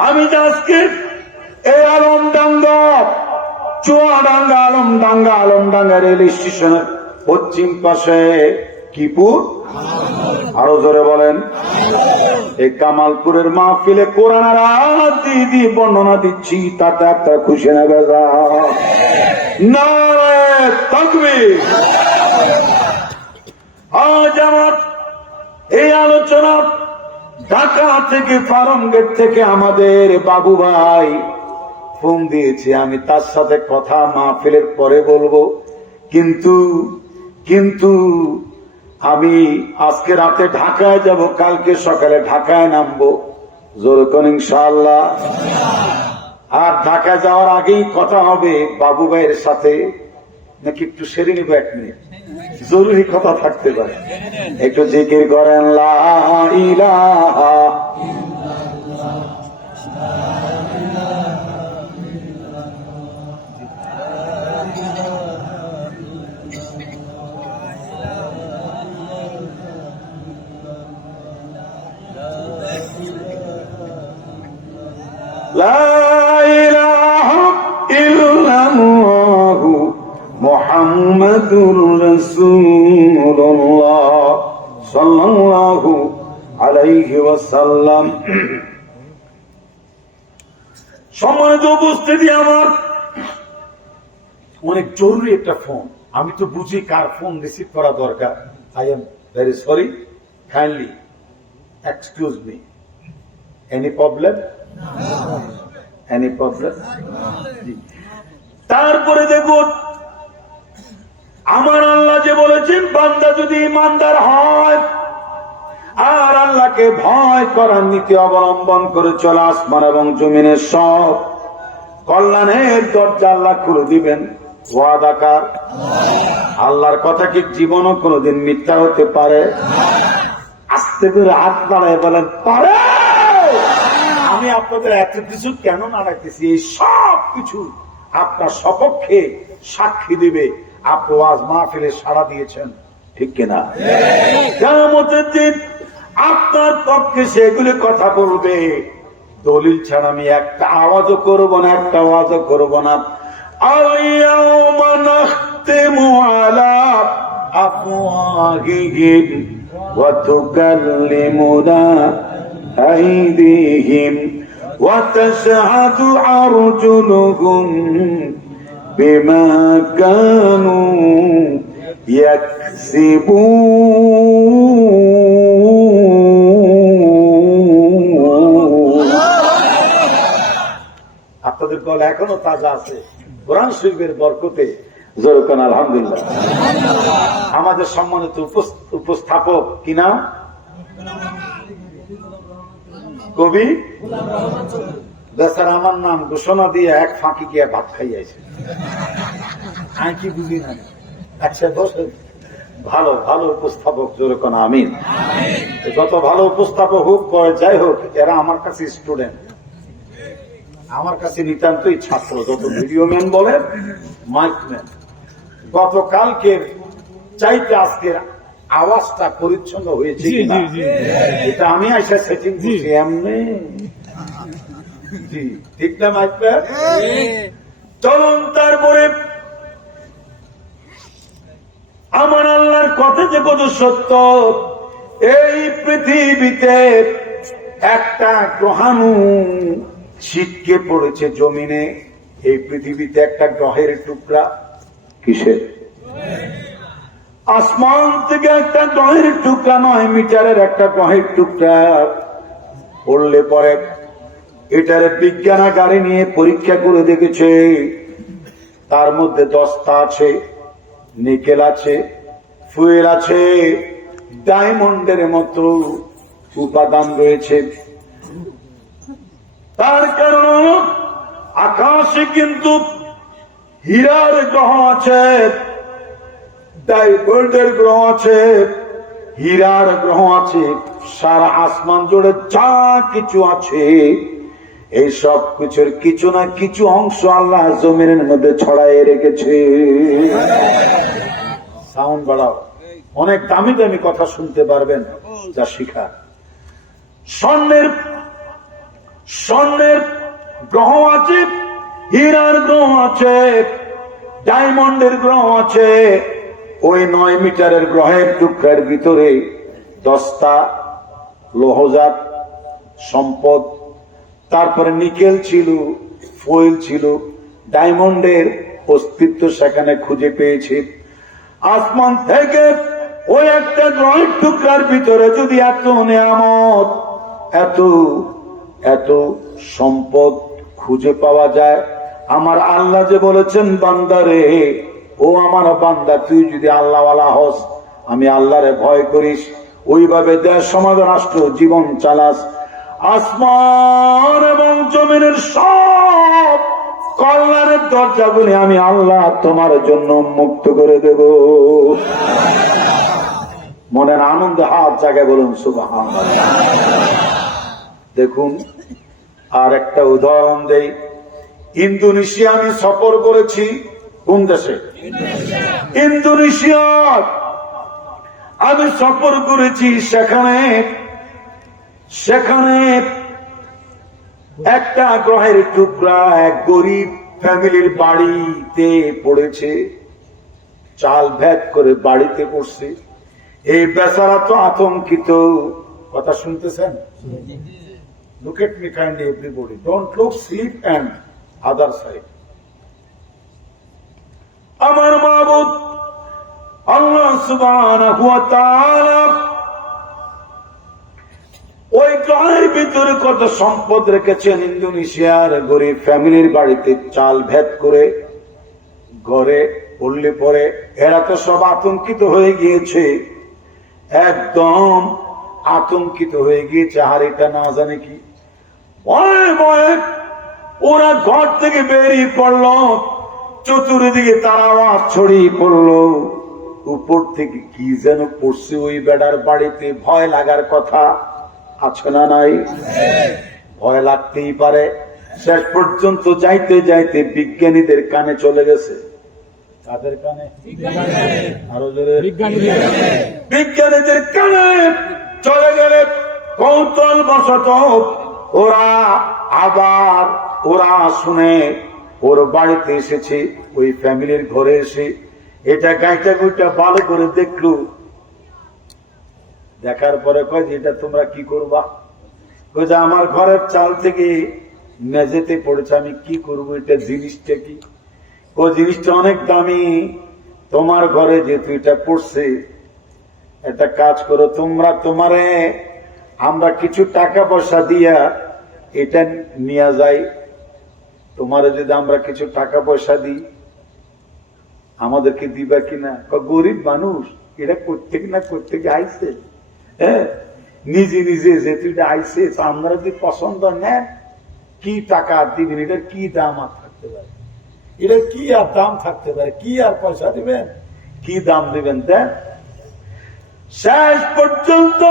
আমি আজকে এই আলমডাঙ্গা আলমডাঙ্গা রেল স্টেশনের পশ্চিম পাশে কিপুর, আরো জোরে বলেন, এই কামালপুরের মাহফিলে কোরআনের আয়াত দিয়ে বর্ণনা দিচ্ছি, তাতে আপনারা খুশি না বেজা? নারে তাকবীর। আজ আমার এই আলোচনা ঢাকা থেকে ফার্ম গেট থেকে আমাদের বাবু ভাই ফোন দিয়েছে, আমি তার সাথে কথা মাহফিলের পরে বলবো, কিন্তু আমি আজকে রাতে ঢাকায় যাব, কালকে সকালে ঢাকায় নামবো, জোরে কোন ইনশাআল্লাহ। আর ঢাকা যাওয়ার আগেই কথা হবে বাবু ভাইয়ের সাথে, নাকি একটু সেরে নিব 1 মিনিট? জরুরি কথা থাকতে পারে, একটু জিকির করেন লা ইলাহা লা ইলাহা ইল্লাল্লাহু মুহাম্মাদুর রাসূলুল্লাহ সাল্লাল্লাহু আলাইহি ওয়াসাল্লাম। সম্মানিত উপস্থিতি, আমার অনেক জরুরি একটা ফোন। আমি তো বুঝি কার ফোন রিসিভ করা দরকার। I am very sorry, kindly excuse me. Any problem? Any problem? তারপরে দেখুন, আমার আল্লাহ যে বলেছেন বান্দা যদি ইমানদার হয় আর আল্লাহকে ভয় করার নীতি অবলম্বন করে চলে, আসমান এবং জমিনের সব কল্যাণের দরজা আল্লাহ খুলে দিবেন। ওয়াদাকার আল্লাহর কথা কি জীবনও কোনোদিন মিথ্যা হতে পারে? আস্তে করে হাত বাড়ায় বলেন পারে। আমি আপনাদের এত কিছু কেন নাড়াইতেছি? এই সব কিছু আপনার সপক্ষে সাক্ষী দিবে আপনি ওয়াজ মাহফিলে সাড়া দিয়েছেন, ঠিক কিনা? কিয়ামতের দিন আপনার পক্ষে সেগুলি কথা বলবে। দলিল ছাড়া আমি একটা আওয়াজও করব না, একটা আওয়াজও করব না। আল-ইয়াওমা নাখতিমু আলা আফওয়াহিহিম ওয়া তুকাল্লিমুনা আইদিহিম ওয়া তাশহাদু আরজুলুহুম বিমা কানু ইয়াকসিবুন। আপনাদের গলা এখনো তাজা আছে কোরআন শরীফের বরকতে। জোরে কোন আলহামদুলিল্লাহ। আমাদের সম্মানিত উপস্থাপক কি নাম? কবি বেচারা আমার নাম ঘোষণা দিয়ে এক ফাঁকি গিয়ে ভাত খাইয়াছে। আমি কি বুঝি না। আচ্ছা বসেন। ভালো ভালো উপস্থাপক, জোরে কোন আমিন। যত ভালো উপস্থাপক হোক যাই হোক, এরা আমার কাছে স্টুডেন্ট, আমার কাছে নিতান্তই ছাত্র। যত ভিডিও ম্যান বলেন, মাইকম্যান, গতকালকের চাইতে আজকের আওয়াজটা পরিচ্ছন্ন হয়েছে কিনা এটা আমি আইসা সেটিং করছি এমনি, ঠিক না মাইকম্যান? চলুন তারপরে আমার আল্লাহর কথা যে কত সত্য। এই পৃথিবীতে একটা গ্রহাণু ছিটকে পড়েছে জমিনে। এই পৃথিবীতে একটা গ্রহের টুকরা, কিসের? আসমান থেকে একটা গ্রহের টুকরা, 9 মিটারের একটা গ্রহের টুকরা পড়লে পরে এটার বিজ্ঞানাগারে নিয়ে পরীক্ষা করে দেখেছে। তার মধ্যে দস্তা আছে, নিকেল আছে, ফুয়েল আছে, ডায়মন্ডের মতো উপাদান রয়েছে। তার কারণ আকাশে কিন্তু হীরার গ্রহ আছে, ডায়মন্ডের গ্রহ আছে, হীরার গ্রহ আছে। সারা আসমান জুড়ে যা কিছু আছে, এই সব কিছুর কিছু না কিছু অংশ আল্লাহ জমিনের মধ্যে ছড়াই রেখেছে। সাউন্ড বাড়াও, অনেক দামি দামি কথা শুনতে পারবেন যা শিখা। স্বর্ণের গ্রহ আছে, হীরার গ্রহ আছে, ডায়মন্ডের গ্রহ আছে। ওই 9 মিটারের গ্রহের টুকরার ভিতরে 10টা লৌহজাত সম্পদ, তারপরে নিকেল ছিল, ফুয়েল ছিল, ডায়মন্ডের অস্তিত্ব সেখানে খুঁজে পেয়েছে। আসমান থেকে ওই একটা গ্রহের টুকরার ভিতরে যদি এত নিয়ামত, এত সম্পদ খুঁজে পাওয়া যায়, আমার আল্লাহ যে বলেছেন বান্দারে, ও আমার বান্দা, তুই যদি আল্লাহওয়ালা হস, আমি আল্লাহরে ভয় করিস, ওইভাবে দেশ সমাজ রাষ্ট্র জীবন চালাস, আসমান এবং জমিনের সব কল্যাণের দরজাগুলি আমি আল্লাহ তোমার জন্য মুক্ত করে দেব। মনের আনন্দে হাত জায়গায় বলুন সুবহানাল্লাহ। দেখুন আর একটা উদাহরণ দেই। ইন্দোনেশিয়া আমি সফর করেছি। কোন দেশে? ইন্দোনেশিয়া আমি সফর করেছি। সেখানে একটা গ্রহের টুকরা এক গরিব ফ্যামিলির বাড়িতে পড়েছে। চাল ভেদ করে বাড়িতে পড়ছে। এই বেচারা তো আতঙ্কিত। কথা শুনতেছেন? Look at me kindly everybody. Don't look sleep and other side. আমার মাবুদ আল্লাহ সুবহানাহু ওয়া তাআলা ওই গ্রহের ভিতরে কত সম্পদ রেখেছেন। ইন্দোনেশিয়ার গরিব ফ্যামিলির বাড়িতে চাল ভেদ করে ঘরে পড়লে পরে এরা তো সব আতঙ্কিত হয়ে গিয়েছে, একদম আতঙ্কিত হয়ে গিয়েছে। আর এটা না জানে কি ভয়ে ভয়ে ওরা ঘর থেকে বেরিয়ে পড়লো। চতুর্দিকে তার আওয়াজ ছড়িয়ে পড়লো। উপর থেকে কি যেন পড়ছে ওই বেড়ার বাড়িতে। ভয় লাগার কথা আছে না নাই? ভয় লাগতেই পারে। শেষ পর্যন্ত যাইতে যাইতে বিজ্ঞানীদের কানে চলে গেছে। কাদের কানে? আরো জোরে। বিজ্ঞানীদের কানে চলে গেলে কৌতূহল বশত ওরা শুনে ওর বাড়িতে এসেছে। ওই ফ্যামিলির ঘরে এসে এটা গাইটা গুইটা ভালো করে দেখলো। দেখার পরে কয় যে এটা তোমরা কি করবা? যে আমার ঘরের চাল থেকে মেঝেতে পড়েছে, আমি কি করবো? এটা জিনিসটা কি? ও জিনিসটা অনেক দামি। তোমার ঘরে যেহেতু এটা পড়ছে, একটা কাজ করো, তোমারে আমরা কিছু টাকা পয়সা দিয়া এটা নিয়ে যাই। তোমারে যদি আমরা কিছু টাকা পয়সা দিই, আমাদেরকে দিবা কিনা? গরিব মানুষ, এটা করতে কিনা করতে গিয়ে আইসে। হ্যাঁ, নিজে নিজে যেহেতু এটা আইসে, তো আমরা যদি পছন্দ নেন, কি টাকা দিবেন? এটার কি দাম আর থাকতে পারে? এটা কি আর দাম থাকতে পারে? কি আর পয়সা দিবেন? কি দাম দিবেন? দেন। শেষ পর্যন্ত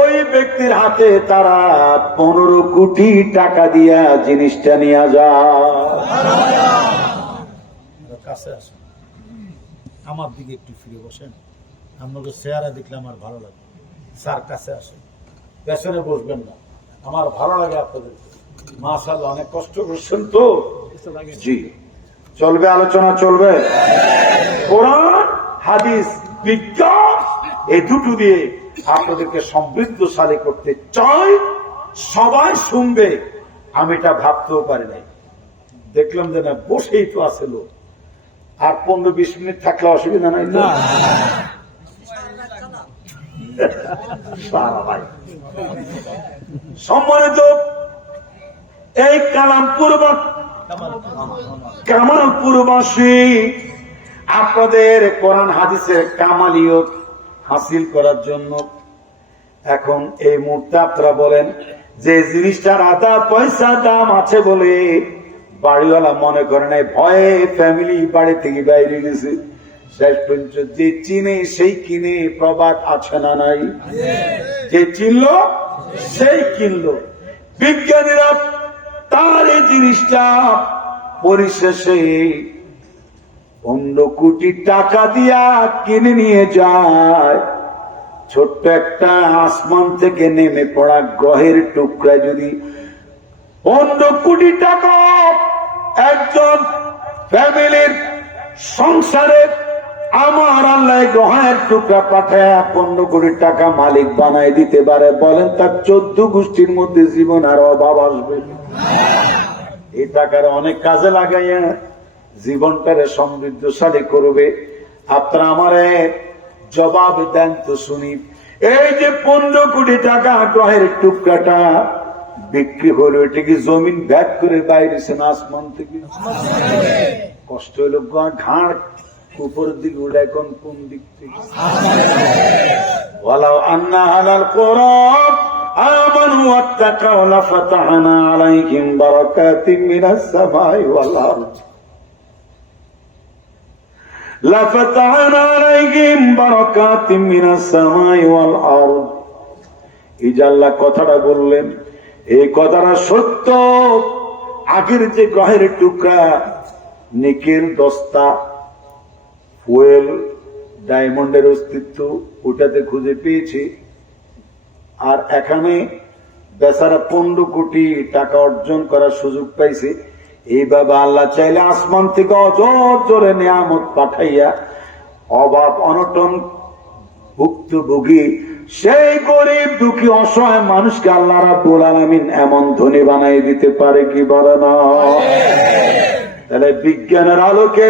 ওই ব্যক্তির হাতে তারা 15 কোটি টাকা দিয়া জিনিসটা নিয়ে যায়। কাছে আসেন, আমার দিকে একটু ফিরে বসেন। আপনাকে চেহারা দেখলে আমার ভালো লাগে। স্যার কাছে আসেন, পেছনে বসবেন না। আমার ভালো লাগে আপনাদের। মাশাআল্লাহ, অনেক কষ্ট করছেন তো। জি, চলবে, আলোচনা চলবে। কোরআন, হাদিস, বিজ্ঞান, এই দুটো দিয়ে আপনাদেরকে সমৃদ্ধশালী করতে চাই। সবাই শুনবে, আমি এটা ভাবতেও পারি নাই। দেখলাম যে না, বসেই তো আছে লোক। আর 15-20 মিনিট থাকলে অসুবিধা নাই তো? সম্মানিত এই কামালপুরবাসী, আপনাদের কোরআন হাদিসের কামালিয়ত হাসিল করার জন্য এখন এই মুহূর্তে আপনারা বলেন যে জিনিসটার আধা পয়সা দাম আছে বলে বাড়িওয়ালা মনে করে নাই, ভয়ে ফ্যামিলি বাড়ি থেকে বাইরে গেছে। শেষ পর্যন্ত যে চিনে সেই কিনে, প্রবাদ আছে না নাই? যে চিনল সেই কিনলো। বিজ্ঞানীরা তার এই জিনিসটা পরিশেষে 15 কোটি টাকা দিয়া কিনে নিয়ে যায়। ছোট্ট একটা আসমান থেকে নেমে পড়া গ্রহের টুকরা যদি 15 কোটি টাকা একজন ফ্যামিলির সংসারে আমার আল্লাহ গ্রহের টুকরা পাঠায় 15 কোটি টাকা মালিক বানাই দিতে পারে, বলেন তার 14 গোষ্ঠীর মধ্যে জীবন আর অভাব আসবে? এই টাকার অনেক কাজে লাগাইয়া জীবনটারে সমৃদ্ধশালী করবে। আপনারা আমারে জবাব দেন তো শুনি। এই যে 15 কোটি টাকা গ্রহের টুকরাটা বিক্রি হলো, এটা কি জমিন ভেদ করে বাইরেছে না আসমান থেকে? কষ্ট হইল, ঘাড় উপরের দিকে উড়ে, কোন দিক থেকে? ওয়ালাউ আন্না আলাল কুরাব আমানু আমানু ওয়াত্তাকাউ লাফাতাহনা আলাইহিম বারাকাতিম মিনাস সামাই ওয়াল আরদ লাফাতাহনা আলাইহিম বারাকাতিম মিনাস সামাই ওয়াল আরদ। এই যে আল্লাহ কথাটা বললেন, এই কথাটা সত্য। আগের যে গ্রহের টুকরা, নিকেল, দস্তা, ফুয়েল, ডায়মন্ডের অস্তিত্ব ওটাতে খুঁজে পেয়েছি। আর এখানে বেচারা 15 কোটি টাকা অর্জন করার সুযোগ পাইছে। এইভাবে আল্লাহ চাইলে আসমান থেকে অজর জোরে নিয়ামত পাঠাইয়া অভাব অনটন ভুক্তভোগী সেই গরিব দুঃখী অসহায় মানুষকে আল্লাহ রাব্বুল আলামিন এমন ধনী বানাই দিতে পারে কি বলে না? তাহলে বিজ্ঞানের আলোকে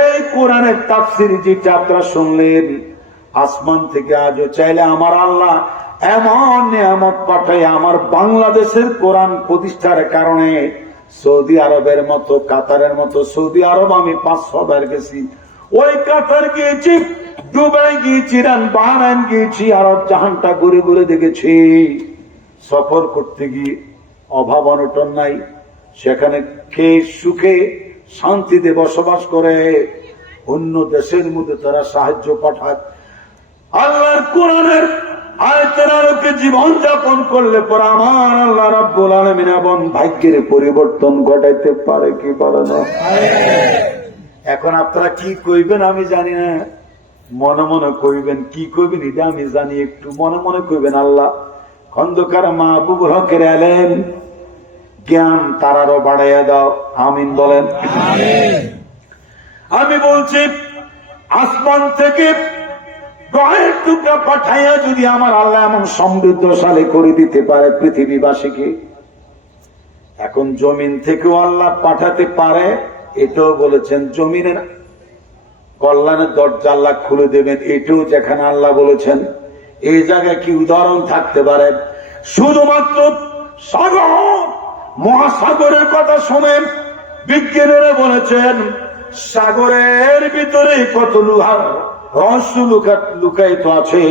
এই কোরআনের তাফসীর যেটা আপনারা শুনলেন, আসমান থেকে আজও চাইলে আমার আল্লাহ এমন নিয়ামত পাঠাই আমার বাংলাদেশের কোরআন প্রতিষ্ঠার কারণে সৌদি আরবের মতো, কাতারের মতো, সৌদি আরব আমি 5-6 বার গেছি, ওই কাতার গিয়েছি, দুবাই গিয়েছি, ইরান, বাহরাইন গিয়েছি, আরব জাহানটা ঘুরে ঘুরে দেখেছি। সফর করতে গিয়ে অভাব অনটন নাই, সেখানে খেয়ে সুখে শান্তিতে বসবাস করে। অন্য দেশের মধ্যে তারা সাহায্য পাঠায়। আল্লাহর কোরআনের আয়াতের আলোকে জীবন যাপন করলে পরে আমার আল্লাহ রাব্বুল আলামিন এমন ভাগ্যের পরিবর্তন ঘটাইতে পারে কি পারে না? এখন আপনারা কি কইবেন আমি জানি না, মনে মনে কইবেন। কি কইবেন এটা আমি জানি, একটু মনে মনে কইবেন আল্লাহ খন্দকার মাহবুবুর হকের এলেন জ্ঞান তারারও বাড়াইয়া দাও, আমিন বলেন। আমি বলছি আসমান থেকে গ্রহের টুকরা পাঠাইয়া যদি আমার আল্লাহ এমন সমৃদ্ধশালী করে দিতে পারে পৃথিবীবাসীকে, এখন জমিন থেকেও আল্লাহ পাঠাতে পারে। এটাও বলেছেন জমিনের কল্যাণের দরজা আল্লাহ খুলে দেবেন, এটাও যেখানে আল্লাহ বলেছেন। এই জায়গায় কি উদাহরণ থাকতে পারে? শুধুমাত্র সাগর, মহাসাগরের কথা শোনেন, বিজ্ঞানীরা বলেছেন সাগরের ভিতরে কত রহস্য লুকায়িত আছে।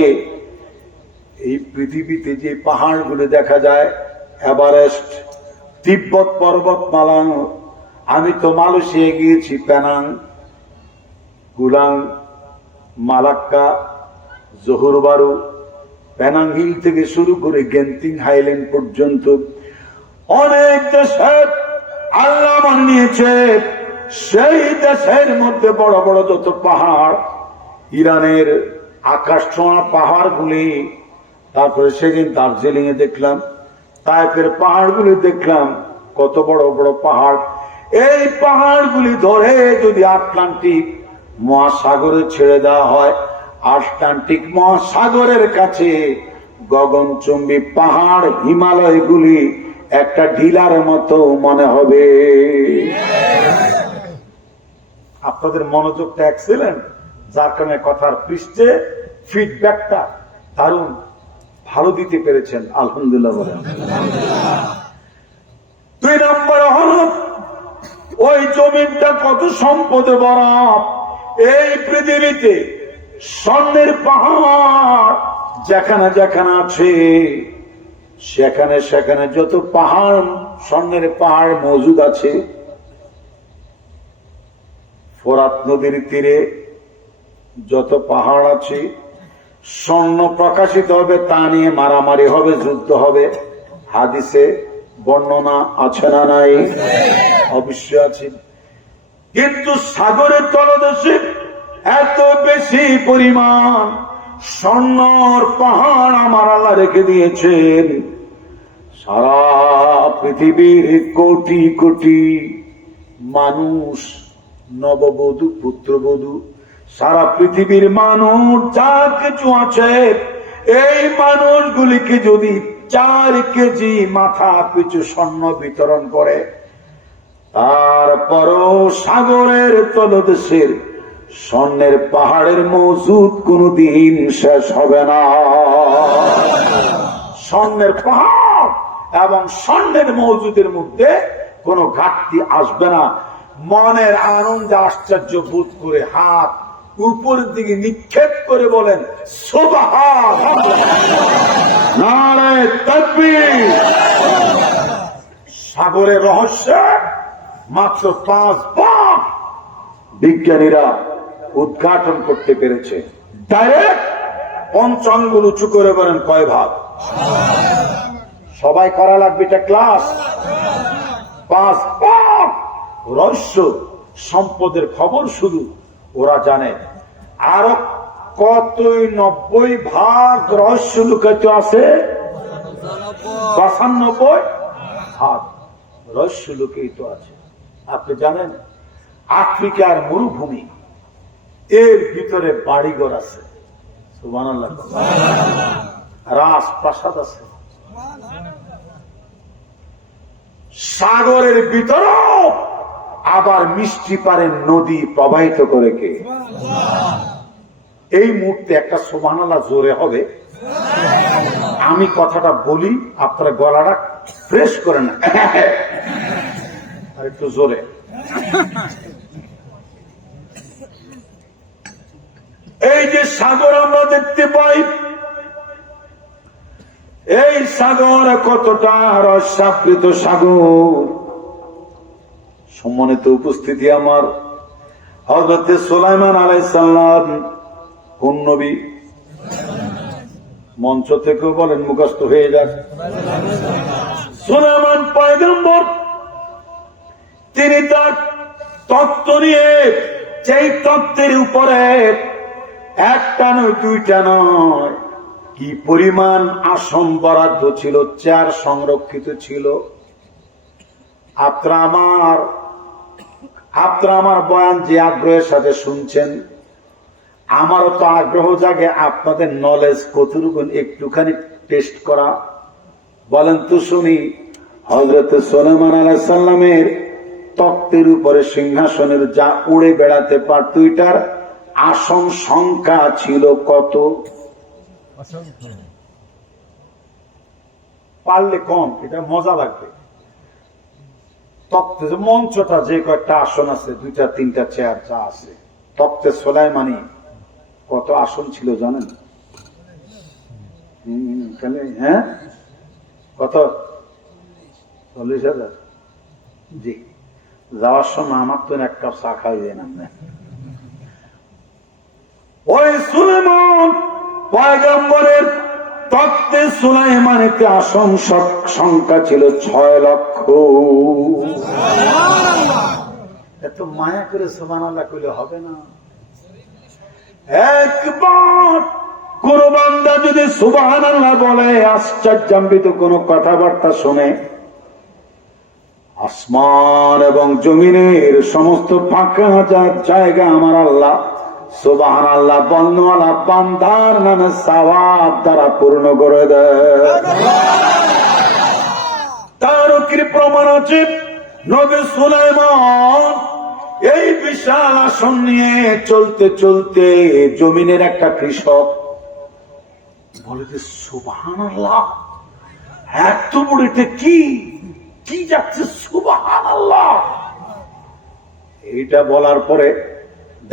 এই পৃথিবীতে যে পাহাড়গুলো দেখা যায়, এভারেস্ট, তিব্বত পর্বতমালা, আমি তো মালয়েশিয়া গিয়েছি, পেনাং, গুলাং, মালাক্কা, জোহরবারু, পেনাং হিল থেকে শুরু করে গেন্তিং হাইল্যান্ড পর্যন্ত অনেক দেশের আল্লাহ বানিয়েছে। সেই দেশের মধ্যে বড় বড় যত পাহাড়, ইরানের আকাশ ছোঁয়া পাহাড়গুলি, তারপরে সেদিন দার্জিলিং এ দেখলাম, তাইপের পাহাড়গুলি দেখলাম, কত বড় বড় পাহাড়। এই পাহাড়গুলি ধরে যদি আটলান্টিক মহাসাগরে ছেড়ে দেওয়া হয়, আটলান্টিক মহাসাগরের কাছে গগনচুম্বী পাহাড় হিমালয়গুলি একটা ঢিলার মতো মনে হবে। আপনাদের মনোযোগটা এক্সেলেন্ট, যার কারণে কথার পৃষ্ঠে ফিডব্যাকটা দারুণ ভালো দিতে পেরেছেন, আলহামদুলিল্লাহ বলেন। 2 নম্বরে হল ওই জমিনটা কত সম্পদে ভরা। এই পৃথিবীতে স্বর্ণের পাহাড় যেখানে যেখানে আছে, সেখানে সেখানে যত পাহাড়, স্বর্ণের পাহাড় মজুদ আছে। ফোরাত নদীর তীরে যত পাহাড় আছে, স্বর্ণ প্রকাশিত হবে, তা নিয়ে মারামারি হবে, যুদ্ধ হবে। হাদিসে বর্ণনা আছে না নাই? অবশ্যই আছে। কিন্তু সাগরের তলদেশে এত বেশি পরিমাণ স্বর্ণর পাহাড় আমার আল্লাহ রেখে দিয়েছেন। সারা পৃথিবীর কোটি কোটি মানুষ, নববধূ, পুত্রবধূ, সারা পৃথিবীর মানুষ যা কিছু আছে, এই মানুষগুলিকে যদি 4 কেজি মাথা পিছু স্বর্ণ বিতরণ করে, তারপরও সাগরের তলদেশের স্বর্ণের পাহাড়ের মজুদ কোনদিন শেষ হবে না। স্বর্ণের পাহাড় এবং স্বর্ণের মজুদের মধ্যে কোনো ঘাটতি আসবে না। মনের আনন্দে আশ্চর্য বোধ করে হাত উপরের দিকে নিক্ষেপ করে বলেন সুবহানাল্লাহ, নারে তাকবীর। সাগরের রহস্য মাত্র 5 ভাগ বিজ্ঞানীরা উদ্ঘাটন করতে পেরেছে। ডাইরেক্ট পঞ্চাঙ্গুল উঁচু করে বলেন কয় ভাগ? সবাই করা লাগবে এটা ক্লাস। 5 ভাগ রহস্য, সম্পদের খবর শুধু ওরা জানে। আরো কতই 90 ভাগ রহস্য লুকায়িত আছে, 95 ভাগ রহস্য লুকায়িত আছে। আপনি জানেন আফ্রিকার মরুভূমি, এর ভিতরে বাড়িঘর আছে, সুবহানাল্লাহ, রাজপ্রাসাদ আছে। সাগরের ভিতরেও আবার মিষ্টি পারে নদী প্রবাহিত করে কে? এই মুহূর্তে একটা সুবহানাল্লাহ জোরে হবে। আমি কথাটা বলি, আপনারা গলাটা ফ্রেশ করেন আর একটু জোরে। এই যে সাগর আমরা দেখতে পাই, এই সাগর কতটা রসাবৃত সাগর। সম্মানিত উপস্থিতি আমার, হযরত সুলাইমান আলাইহিস সালাম কোন নবী? মঞ্চ থেকেও বলেন, মুখস্থ হয়ে যাক। সুলাইমান পয়গম্বর, তিনি তার তত্ত্ব নিয়ে, যেই তত্ত্বের উপরে একটা নয় দুইটা নয়, কি পরিমাণ আসন বরাদ্দ ছিল, চেয়ার সংরক্ষিত ছিল। আপনারা আমার বয়ান যে আগ্রহের সাথে শুনছেন, আমারও তো আগ্রহ জাগে আপনাদের নলেজ কতটুকু একটুখানি টেস্ট করা। বলেন তো শুনি, হযরত সুলাইমান আলাইহিস সালামের তক্তের উপরে সিংহাসনের যা উড়ে বেড়াতে পারত, এটার আসন সংখ্যা ছিল কত? পারলে কম, এটা মজা লাগবে। তক্তে যে মঞ্চটা, যে কয়েকটা আসন আছে, 2টা 3টা চেয়ার যা আছে, তক্তে সুলাইমানি কত আসন ছিল জানেন? হ্যাঁ, কত? 40,000। জি, যাওয়ার সময় আমার তো 1 কাপ চা খাই দেন আপনি। ওই সুলাইমান পয়গম্বরের তক্তে সুলাইমানিতে আসন সংখ্যা ছিল 6 লক্ষ। এত মায়া করে সুবহানাল্লাহ কইলে হবে না। একবার কোন বান্দা যদি সুবহানাল্লাহ বলে, আশ্চর্যান্বিত কোন কথাবার্তা শুনে, আসমান এবং জমিনের সমস্ত ফাঁকা জায়গা আমার আল্লাহ সুবহানাল্লাহ বলনেওয়ালা বান্দার নামে সওয়াব দ্বারা পূর্ণ করে দেয়। তারও কি প্রমাণ আছে? নবী সুলাইমান এই বিশাল আসন নিয়ে চলতে চলতে জমিনের একটা কৃষক বলে যে সুবহানাল্লাহ, এত বড়তে কি যাচ্ছে সুবহানাল্লাহ। এইটা বলার পরে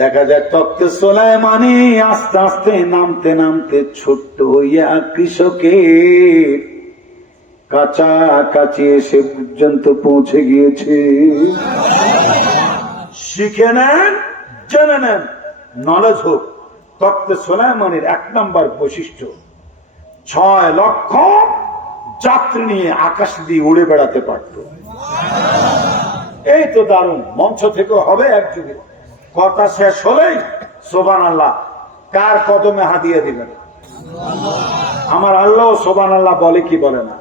দেখা যায় তক্তে সুলাইমানি আস্তে আস্তে নামতে নামতে ছোট্ট হইয়া কৃষকের কাছাকাছি এসে পর্যন্ত পৌঁছে গিয়েছে। শিখে নেন, জেনে নেন, নলেজ হোক। তক্তে সুলাইমানের 1 নম্বর বৈশিষ্ট্য, 6 লক্ষ যাত্রী নিয়ে আকাশ দিয়ে উড়ে বেড়াতে পারত। এই তো দারুণ। মঞ্চ থেকে হবে এক যুগে। কথা শেষ হলেই সুবহানাল্লাহ কার কদমে হাদিয়া দিবেন? আমার আল্লাহ সুবহানাল্লাহ বলে কি বলে না?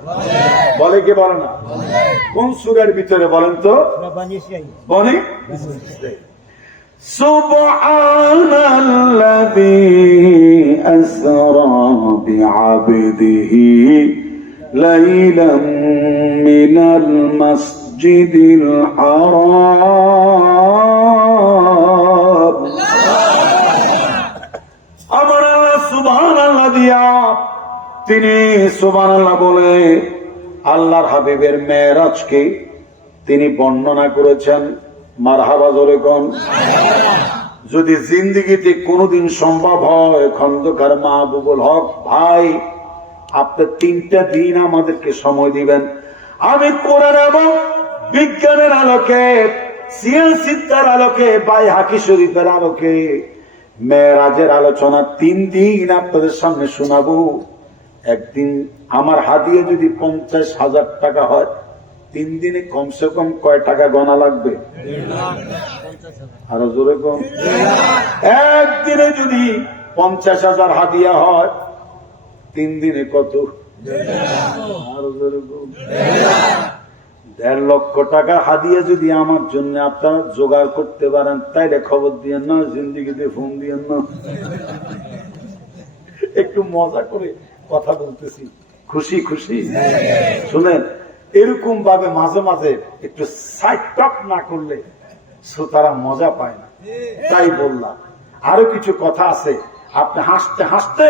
বলে কি বলে না? কোন সূরার ভিতরে বলেন তো? বনি সুবহানাল্লাযী আসরা বিআবদিহি লাইলাম মিনাল মাসজিদিল হারাম। আমার আল্লাহ সুবহানাল্লাহ দিয়া তিনি সুবহানাল্লাহ বলে আল্লাহর হাবিবের মেরাজকে তিনি বর্ণনা করেছেন। মারহাবা জোরে কোন। যদি জিন্দিগিতে কোনোদিন সম্ভব হয়, খন্দকার মাহবুবুল হক ভাই, আপনি 3টা দিন আমাদেরকে সময় দিবেন। আমি কোরআন এবং বিজ্ঞানের আলোকে, সিয়াসিদ্দার আলোকে, বাইহাকি শরীফের আলোকে মেরাজের আলোচনা 3 দিন আপনাদের সামনে শোনাবো। একদিন আমার হাদিয়া যদি 50,000 টাকা হয়, 3 দিনে কমসে কম কয় টাকা গণা লাগবে? আরো জোরে কম। একদিনে যদি 50,000 হাদিয়া হয়, 3 দিনে কত? আরো জোরে কম। 1.5 লক্ষ টাকা হাদিয়া যদি আমার জন্য আপনারা জোগাড় করতে পারেন, তাইলে খবর দিয়েন না, জিন্দিগিতে ফোন দিয়েন না। একটু মজা করে কথা বলতেছি, খুশি খুশি। শুনেন, এরকম ভাবে মাঝে মাঝে একটু সাইড টক না করলে শ্রোতারা মজা পায় না, তাই বললাম। আরো কিছু কথা আছে, আপনি হাসতে হাসতে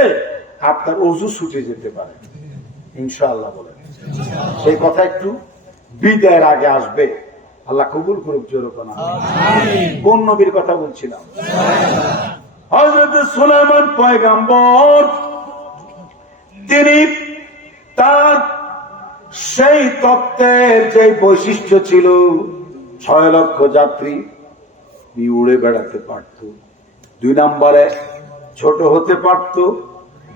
আপনার অজু ছুটে যেতে পারে ইনশাআল্লাহ বলেন। সেই কথা একটু বিদায়ের আগে আসবে, আল্লাহ কবুল করুক। জোরকনা কোন নবীর কথা বলছিলাম? হযরত সুলাইমান পয়গম্বর, তিনি তার সেই তত্ত্বের যে বৈশিষ্ট্য ছিল, 6 লক্ষ যাত্রী উড়ে বেড়াতে পারত। 2 নম্বরে ছোট হতে পারত,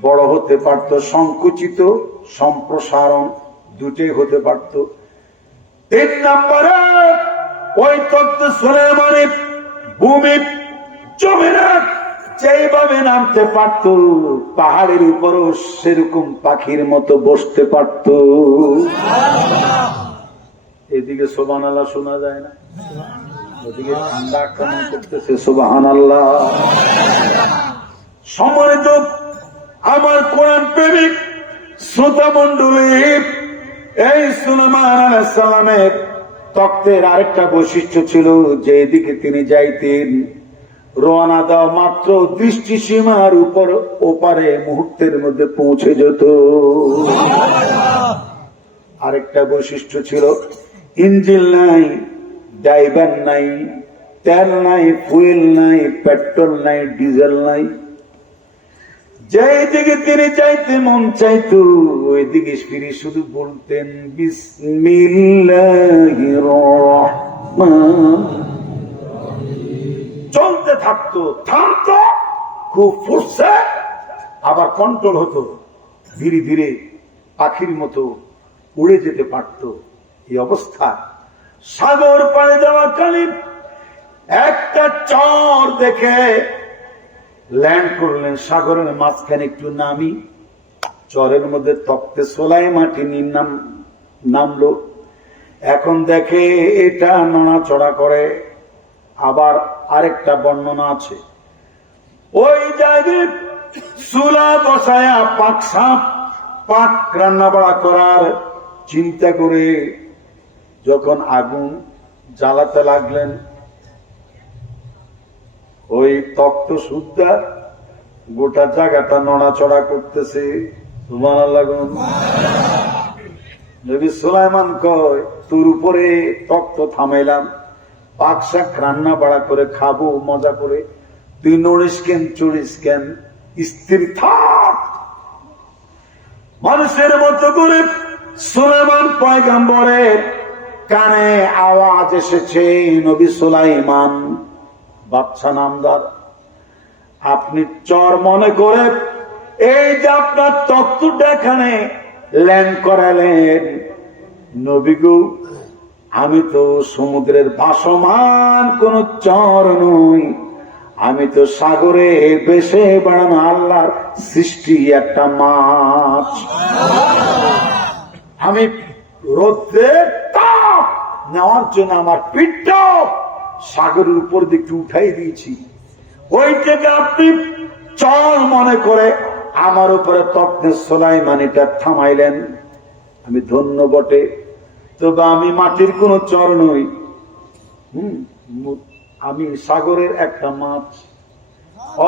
বড় হতে পারত, সংকুচিত সম্প্রসারণ দুটোই হতে পারত। 3 নম্বরে ওই তত্ত্ব সুলাইমানের ভূমি জমিনে যেভাবে নামতে পারত, পাহাড়ের উপরও সেরকম পাখির মতো বসতে পারত। এদিকে সুবহানাল্লাহ শোনা যায় না, ওদিকে ঠান্ডা আক্রমণ করতেছে। সুবহানাল্লাহ। সম্মানিত আমার কোরআন প্রেমিক শ্রোতা মন্ডলী, এই সুলাইমান আলাইহিস সালামের তত্ত্বের আরেকটা বৈশিষ্ট্য ছিল, যে দিকে তিনি যাইতেন, রওনা দেওয়া মাত্র দৃষ্টি সীমার উপর ওপারে মুহূর্তের মধ্যে পৌঁছে যেত। আরেকটা বৈশিষ্ট্য ছিল, ইঞ্জিন নাই, ড্রাইভার নাই, তেল নাই, ফুয়েল নাই, পেট্রোল নাই, ডিজেল নাই। যেই দিকে তিনি চাইতে মন চাইতো, ওই দিকে ফিরে শুধু বলতেন বিসমিল্লাহির রাহমানির। চলতে থাকতো, থামতো, খুব ফোর্সে, আবার কন্ট্রোল হতো, ধীরে ধীরে পাখির মতো উড়ে যেতে পারত। এই অবস্থা সাগর পাড়ে যাওয়াকালীন একটা চর দেখে ল্যান্ড করলেন সাগরের মাঝখানে। একটু নামি, চরের মধ্যে তপ্তে সোলাই মাটি নামলো। এখন দেখে এটা নড়াচড়া করে। আবার আরেকটা বর্ণনা আছে, ওই জায়গায় চুলা বসায়া পাক রান্না বাড়া করার চিন্তা করে যখন আগুন জ্বালাতে লাগলেন, ওই তক্ত সুদ্ধা গোটা জায়গাটা নড়াচড়া করতেছে। সুবহানাল্লাহ। নবী সুলাইমান কয়, তোর উপরে তক্ত থামাইলাম, পাক শাক রান্না বাড়া করে খাবো মজা করে, তুই নড়িস কেন, চড়িস কেন, স্থির থাক। মানুষের মতো করে সুলাইমান পয়গম্বরের কানে আওয়াজ এসেছে, নবী সুলাইমান বাদশা নামদার, আপনি চর মনে করে এই যে আপনার তক্তটা এখানে ল্যান্ড করালেন, নবী গো, আমি তো সমুদ্রের ভাসমান কোন চর নই, আমি তো সাগরে বেশে বেড়ানো আল্লাহর সৃষ্টি একটা মাছ। আমি রোদ্রের তাপ নেওয়ার জন্য আমার পিঠটা সাগরের উপর দিকে উঠাই দিয়েছি, ওইটাকে আপনি চর মনে করে আমার উপরে তপ্তে সুলাইমানিটা থামাইলেন। আমি ধন্য বটে, তবে আমি মাটির কোন চর নই, আমি সাগরের একটা মাছ।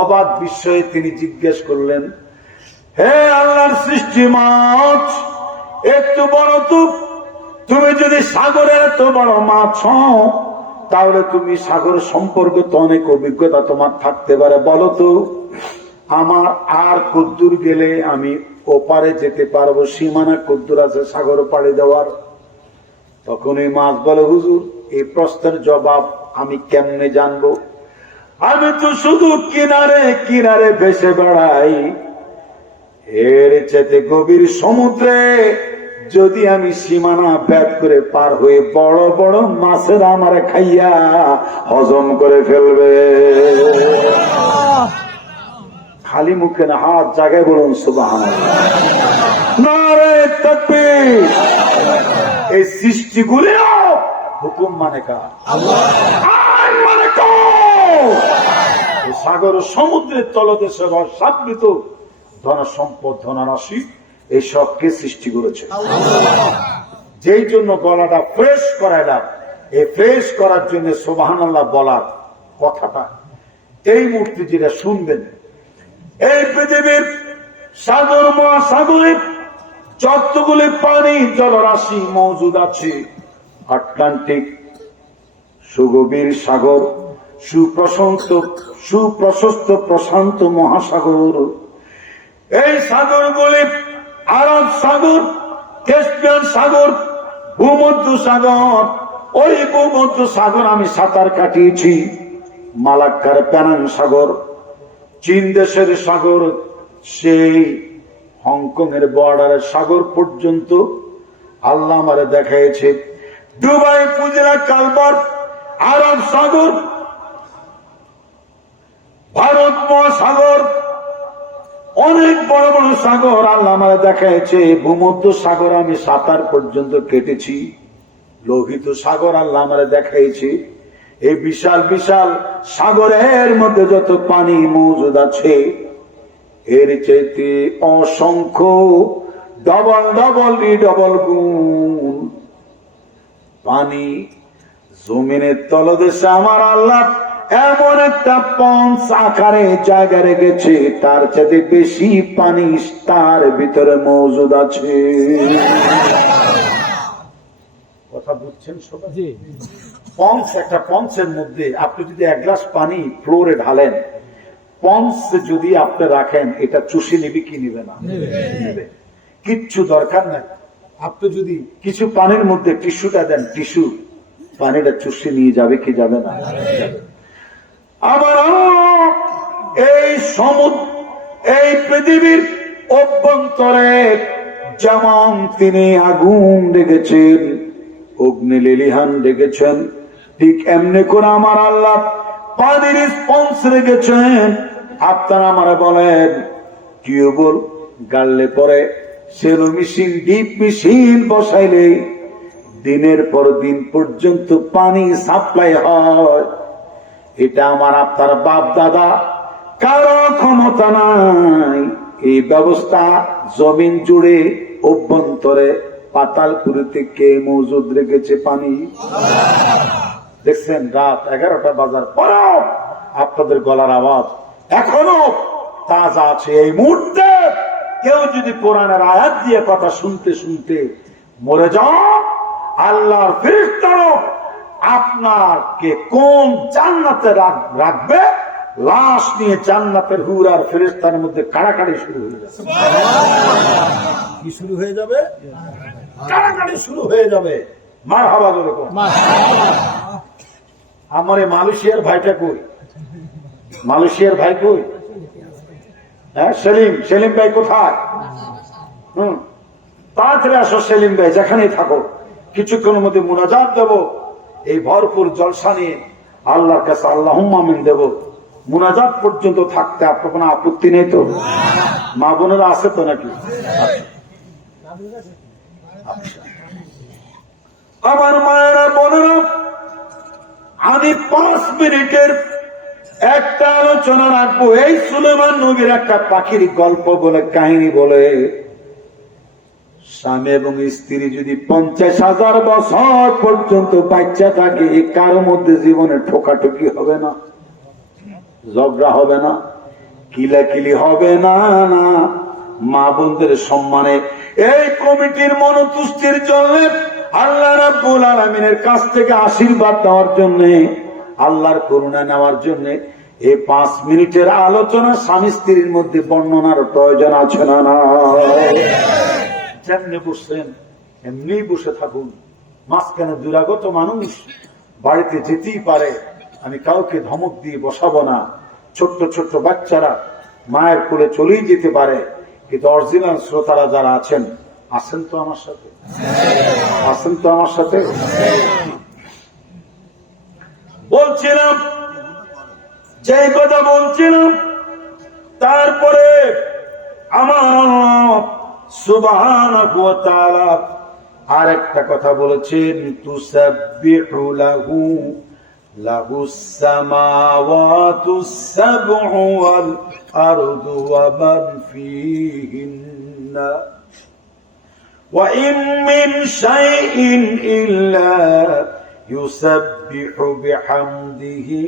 অবাক বিস্ময়ে তিনি জিজ্ঞেস করলেন, হে আল্লাহর সৃষ্টি মাছ, একটু বড় তো, তুমি যদি সাগরের এত বড় মাছ হও, তাহলে তুমি সাগর সম্পর্কে তো অনেক অভিজ্ঞতা তোমার থাকতে পারে, বলো তো আমার আর কদ্দুর গেলে আমি ওপারে যেতে পারবো, সীমানা কদ্দুর আছে সাগর পাড়ি দেওয়ার? তখন এই মাছ বলে, হুজুর এই প্রশ্নের জবাব আমি কেমনে জানবো? আমি তো শুধু কিনারে কিনারে ভেসে বেড়াই, এর চেয়ে গভীর সমুদ্রে যদি আমি সীমানা ভেদ করে পার হয়ে বড় বড় মাছের আমারে খাইয়া হজম করে ফেলবে। খালি মুখে না, হাত জায়গায় বলুন সুবহানাল্লাহ। নারে তাকবীর। এই সৃষ্টিগুলিও হুকুম মানে কার? আল্লাহ। আইন মানে কার? সাগর সমুদ্রের তলদেশে রসাবৃত ধন সম্পদ ধনরাশি এইসবকে সৃষ্টি করেছে। যেই জন্য গলাটা ফ্রেশ করাইলাম, এই ফ্রেশ করার জন্য সুবহানাল্লাহ বলার কথাটা এই মুহূর্তে যেটা শুনবেন, এই পৃথিবীর সাগর মহাসাগরে যতগুলি পানি জলরাশি মজুদ আছে, আটলান্টিক সুগভীর সাগর, সুপ্রশস্ত প্রশান্ত মহাসাগর, এই সাগরগুলি আরব সাগর, ক্যাস্পিয়ান সাগর, ভূমধ্য সাগর। ওই ভূমধ্য সাগর আমি সাঁতার কাটিয়েছি, মালাক্কার পেনাং সাগর, চীন দেশের সাগর, সেই হংকং এর বর্ডারের সাগর পর্যন্ত আল্লাহ আমারে দেখাইছে। দুবাই ফুজিরা কালবার, আরব সাগর, ভারত মহাসাগর, অনেক বড় বড় সাগর আল্লাহ আমারে দেখাইছে। ভূমধ্য সাগর আমি সাঁতার পর্যন্ত কেটেছি, লোহিত সাগর আল্লাহ আমারে দেখাইছে। এই বিশাল বিশাল সাগরের মধ্যে যত পানি মজুদ আছে, এর চাইতে অসংখ্য ডবল ডবল ডবল গুণ পানি জমিনের তলদেশে আমার আল্লাহ এমন একটা পঞ্চ আকারে জায়গা রেখেছে, তার চাইতে বেশি পানি তার ভিতরে মজুদ আছে। কথা বুঝছেন সবাই? পঞ্চ, একটা পঞ্চের মধ্যে আপনি যদি এক গ্লাস পানি ফ্লোরে ঢালেন, পঞ্চ যদি আপনি রাখেন, এটা চুষে নিবে কি নিবে না? নেবে। কিচ্ছু দরকার নাই। আপনি যদি কিছু পানির মধ্যে টিস্যুটা দেন, টিস্যু পানিটা চুষে নিয়ে যাবে কি যাবে না? আবার এই সমুদ্র, এই পৃথিবীর অভ্যন্তরে যেমন তিনি আগুন রেখেছেন, অগ্নি লেলিহান রেখেছেন, ঠিক এমনি করে আমার আল্লাহ পানির স্পঞ্জ রেখেছেন। আপনারা আমার বলেন টিউবওয়েল গাড়লে পরে সেলো মেশিন, ডিপ মেশিন বসাইলে দিনের পর দিন পর্যন্ত পানি সাপ্লাই হয়। এটা আমার আপনার বাপ দাদা কারো ক্ষমতা নাই। এই ব্যবস্থা জমিন জুড়ে অভ্যন্তরে পাতালপুরিতে কে মজুদ রেখেছে পানি? দেখছেন রাত 11টা বাজার পরেও আপনাদের গলার আওয়াজ এখনো তাজা আছে। এই মুহূর্তে কেউ যদি কোরআনের আয়াত দিয়ে কথা শুনতে শুনতে মরে যাও, আল্লাহর ফেরেশতারা আপনাকে কোন জান্নাতে রাখবে, লাশ নিয়ে জান্নাতের হুর আর ফেরেশতার মধ্যে কাড়াকাড়ি শুরু হয়ে যাবে। কি শুরু হয়ে যাবে? কাড়াকাড়ি শুরু হয়ে যাবে। মারহাবা বলে আমার এই মালয়েশিয়ার ভাইটা কই? মালয়েশিয়ার ভাই কই? হ্যাঁ, সেলিম, সেলিম ভাই কোথায়? তাড়াতাড়ি আসো সেলিম ভাই, যেখানেই থাকো। কিছুক্ষণের মধ্যে মুনাজাত দেব, এই ভরপুর জলসা নিয়ে আল্লাহর কাছে আল্লাহুম্মা আমিন দেব। মুনাজাত পর্যন্ত থাকতে আপনার কোনো আপত্তি নেই তো? মা বোনেরা আছে তো নাকি? আমার মায়েরা বোনেরা, আমি 5 মিনিটের একটা আলোচনা রাখবো। এই সুলেমান নবীর একটা পাখির গল্প বলে, কাহিনী বলে। স্বামী এবং স্ত্রী যদি 50,000 বছর পর্যন্ত বাচ্চা থাকে, কারোর মধ্যে জীবনে ঠোকাঠুকি হবে না, ঝগড়া হবে না, কিলাকিলি হবে না। না, মা বোনদের সম্মানে এই কমিটির মনোতুষ্টির জন্য আল্লাহ রাব্বুল আলামিনের কাছ থেকে আশীর্বাদ নেওয়ার জন্য, আল্লাহর করুণা নেওয়ার জন্য এই 5 মিনিটের আলোচনা স্বামী স্ত্রীর মধ্যে বর্ণনার প্রয়োজন আছে না? না, যেমনি বসছেন এমনি বসে থাকুন। মাঝখানে দুরাগত মানুষ বাড়িতে যেতেই পারে, আমি কাউকে ধমক দিয়ে বসাবো না। ছোট্ট ছোট্ট বাচ্চারা মায়ের কোলে চলেই যেতে পারে, কিন্তু অরিজিনাল শ্রোতারা যারা আছেন, আছেন তো আমার সাথে? আছেন তো আমার সাথে? বলছিলাম, যে কথা বলছিলাম, তারপরে আমার সুবহানাহু ওয়া তাআলা আর একটা কথা বলেছেন, তুসাব্বিহু লাহু লাহুস সামাওয়াতুস সাবউ ওয়াল আরদু ওয়া মান ফীহিন্না ওয়া ইন মিন শাইইন ইল্লা ইউসাব্বিহু বিহামদিহি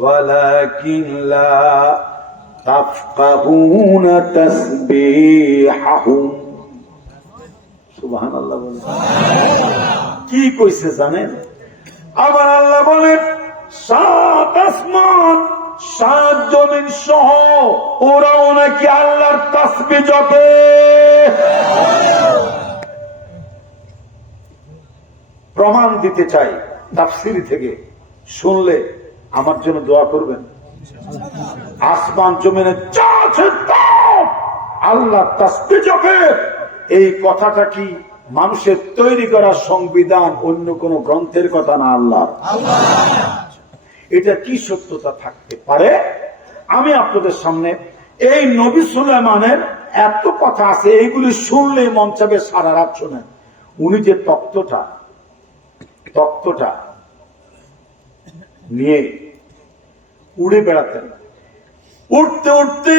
ওয়ালাকিন লা তাফকাহুনা তাসবিহাহুম। সুবহানাল্লাহ বলেন। কি কইছে জানেন? আবার আল্লাহ বলেন, 7 আসমান 7 জমিন সহ ওরাও নাকি আল্লাহর তাসবিহ জপে। প্রমাণ দিতে চাই তাফসীর থেকে, শুনলে আমার জন্য দোয়া করবেন। আসমান জমিনে যা আছে আল্লাহ তাসবিহ জপে। এই কথাটা কি মানুষের তৈরি করা সংবিধান, অন্য কোন গ্রন্থের কথা না, আল্লাহ। এটা কি সত্যতা থাকতে পারে? আমি আপনাদের সামনে এই নবী সুলাইমানের এত কথা আছে, এইগুলি শুনলে মন চাবে সারা রাত শোনেন। উনি যে তক্তটা নিয়ে উড়ে বেড়াতেন, উঠতে উঠতে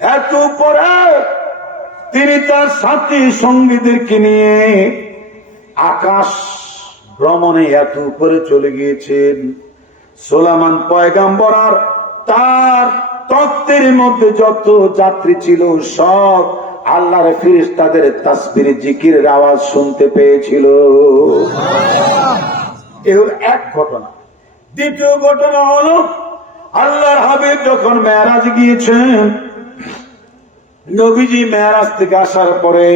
এত উপরে তিনি তার সাথী সঙ্গীদেরকে নিয়ে আকাশ ভ্রমণে এত উপরে চলে গিয়েছেন। সুলাইমান পয়গাম্বর আর তার তত্ত্বের মধ্যে যত যাত্রী ছিল সব আল্লাহর ফেরেশতাদের তাসবিহ জিকিরের আওয়াজ শুনতে পেয়েছিল। এ হল এক ঘটনা। দ্বিতীয় ঘটনা হলো, আল্লাহর হাবিব যখন মেরাজ গিয়েছেন, নবীজি মেরাজ থেকে আসার পরে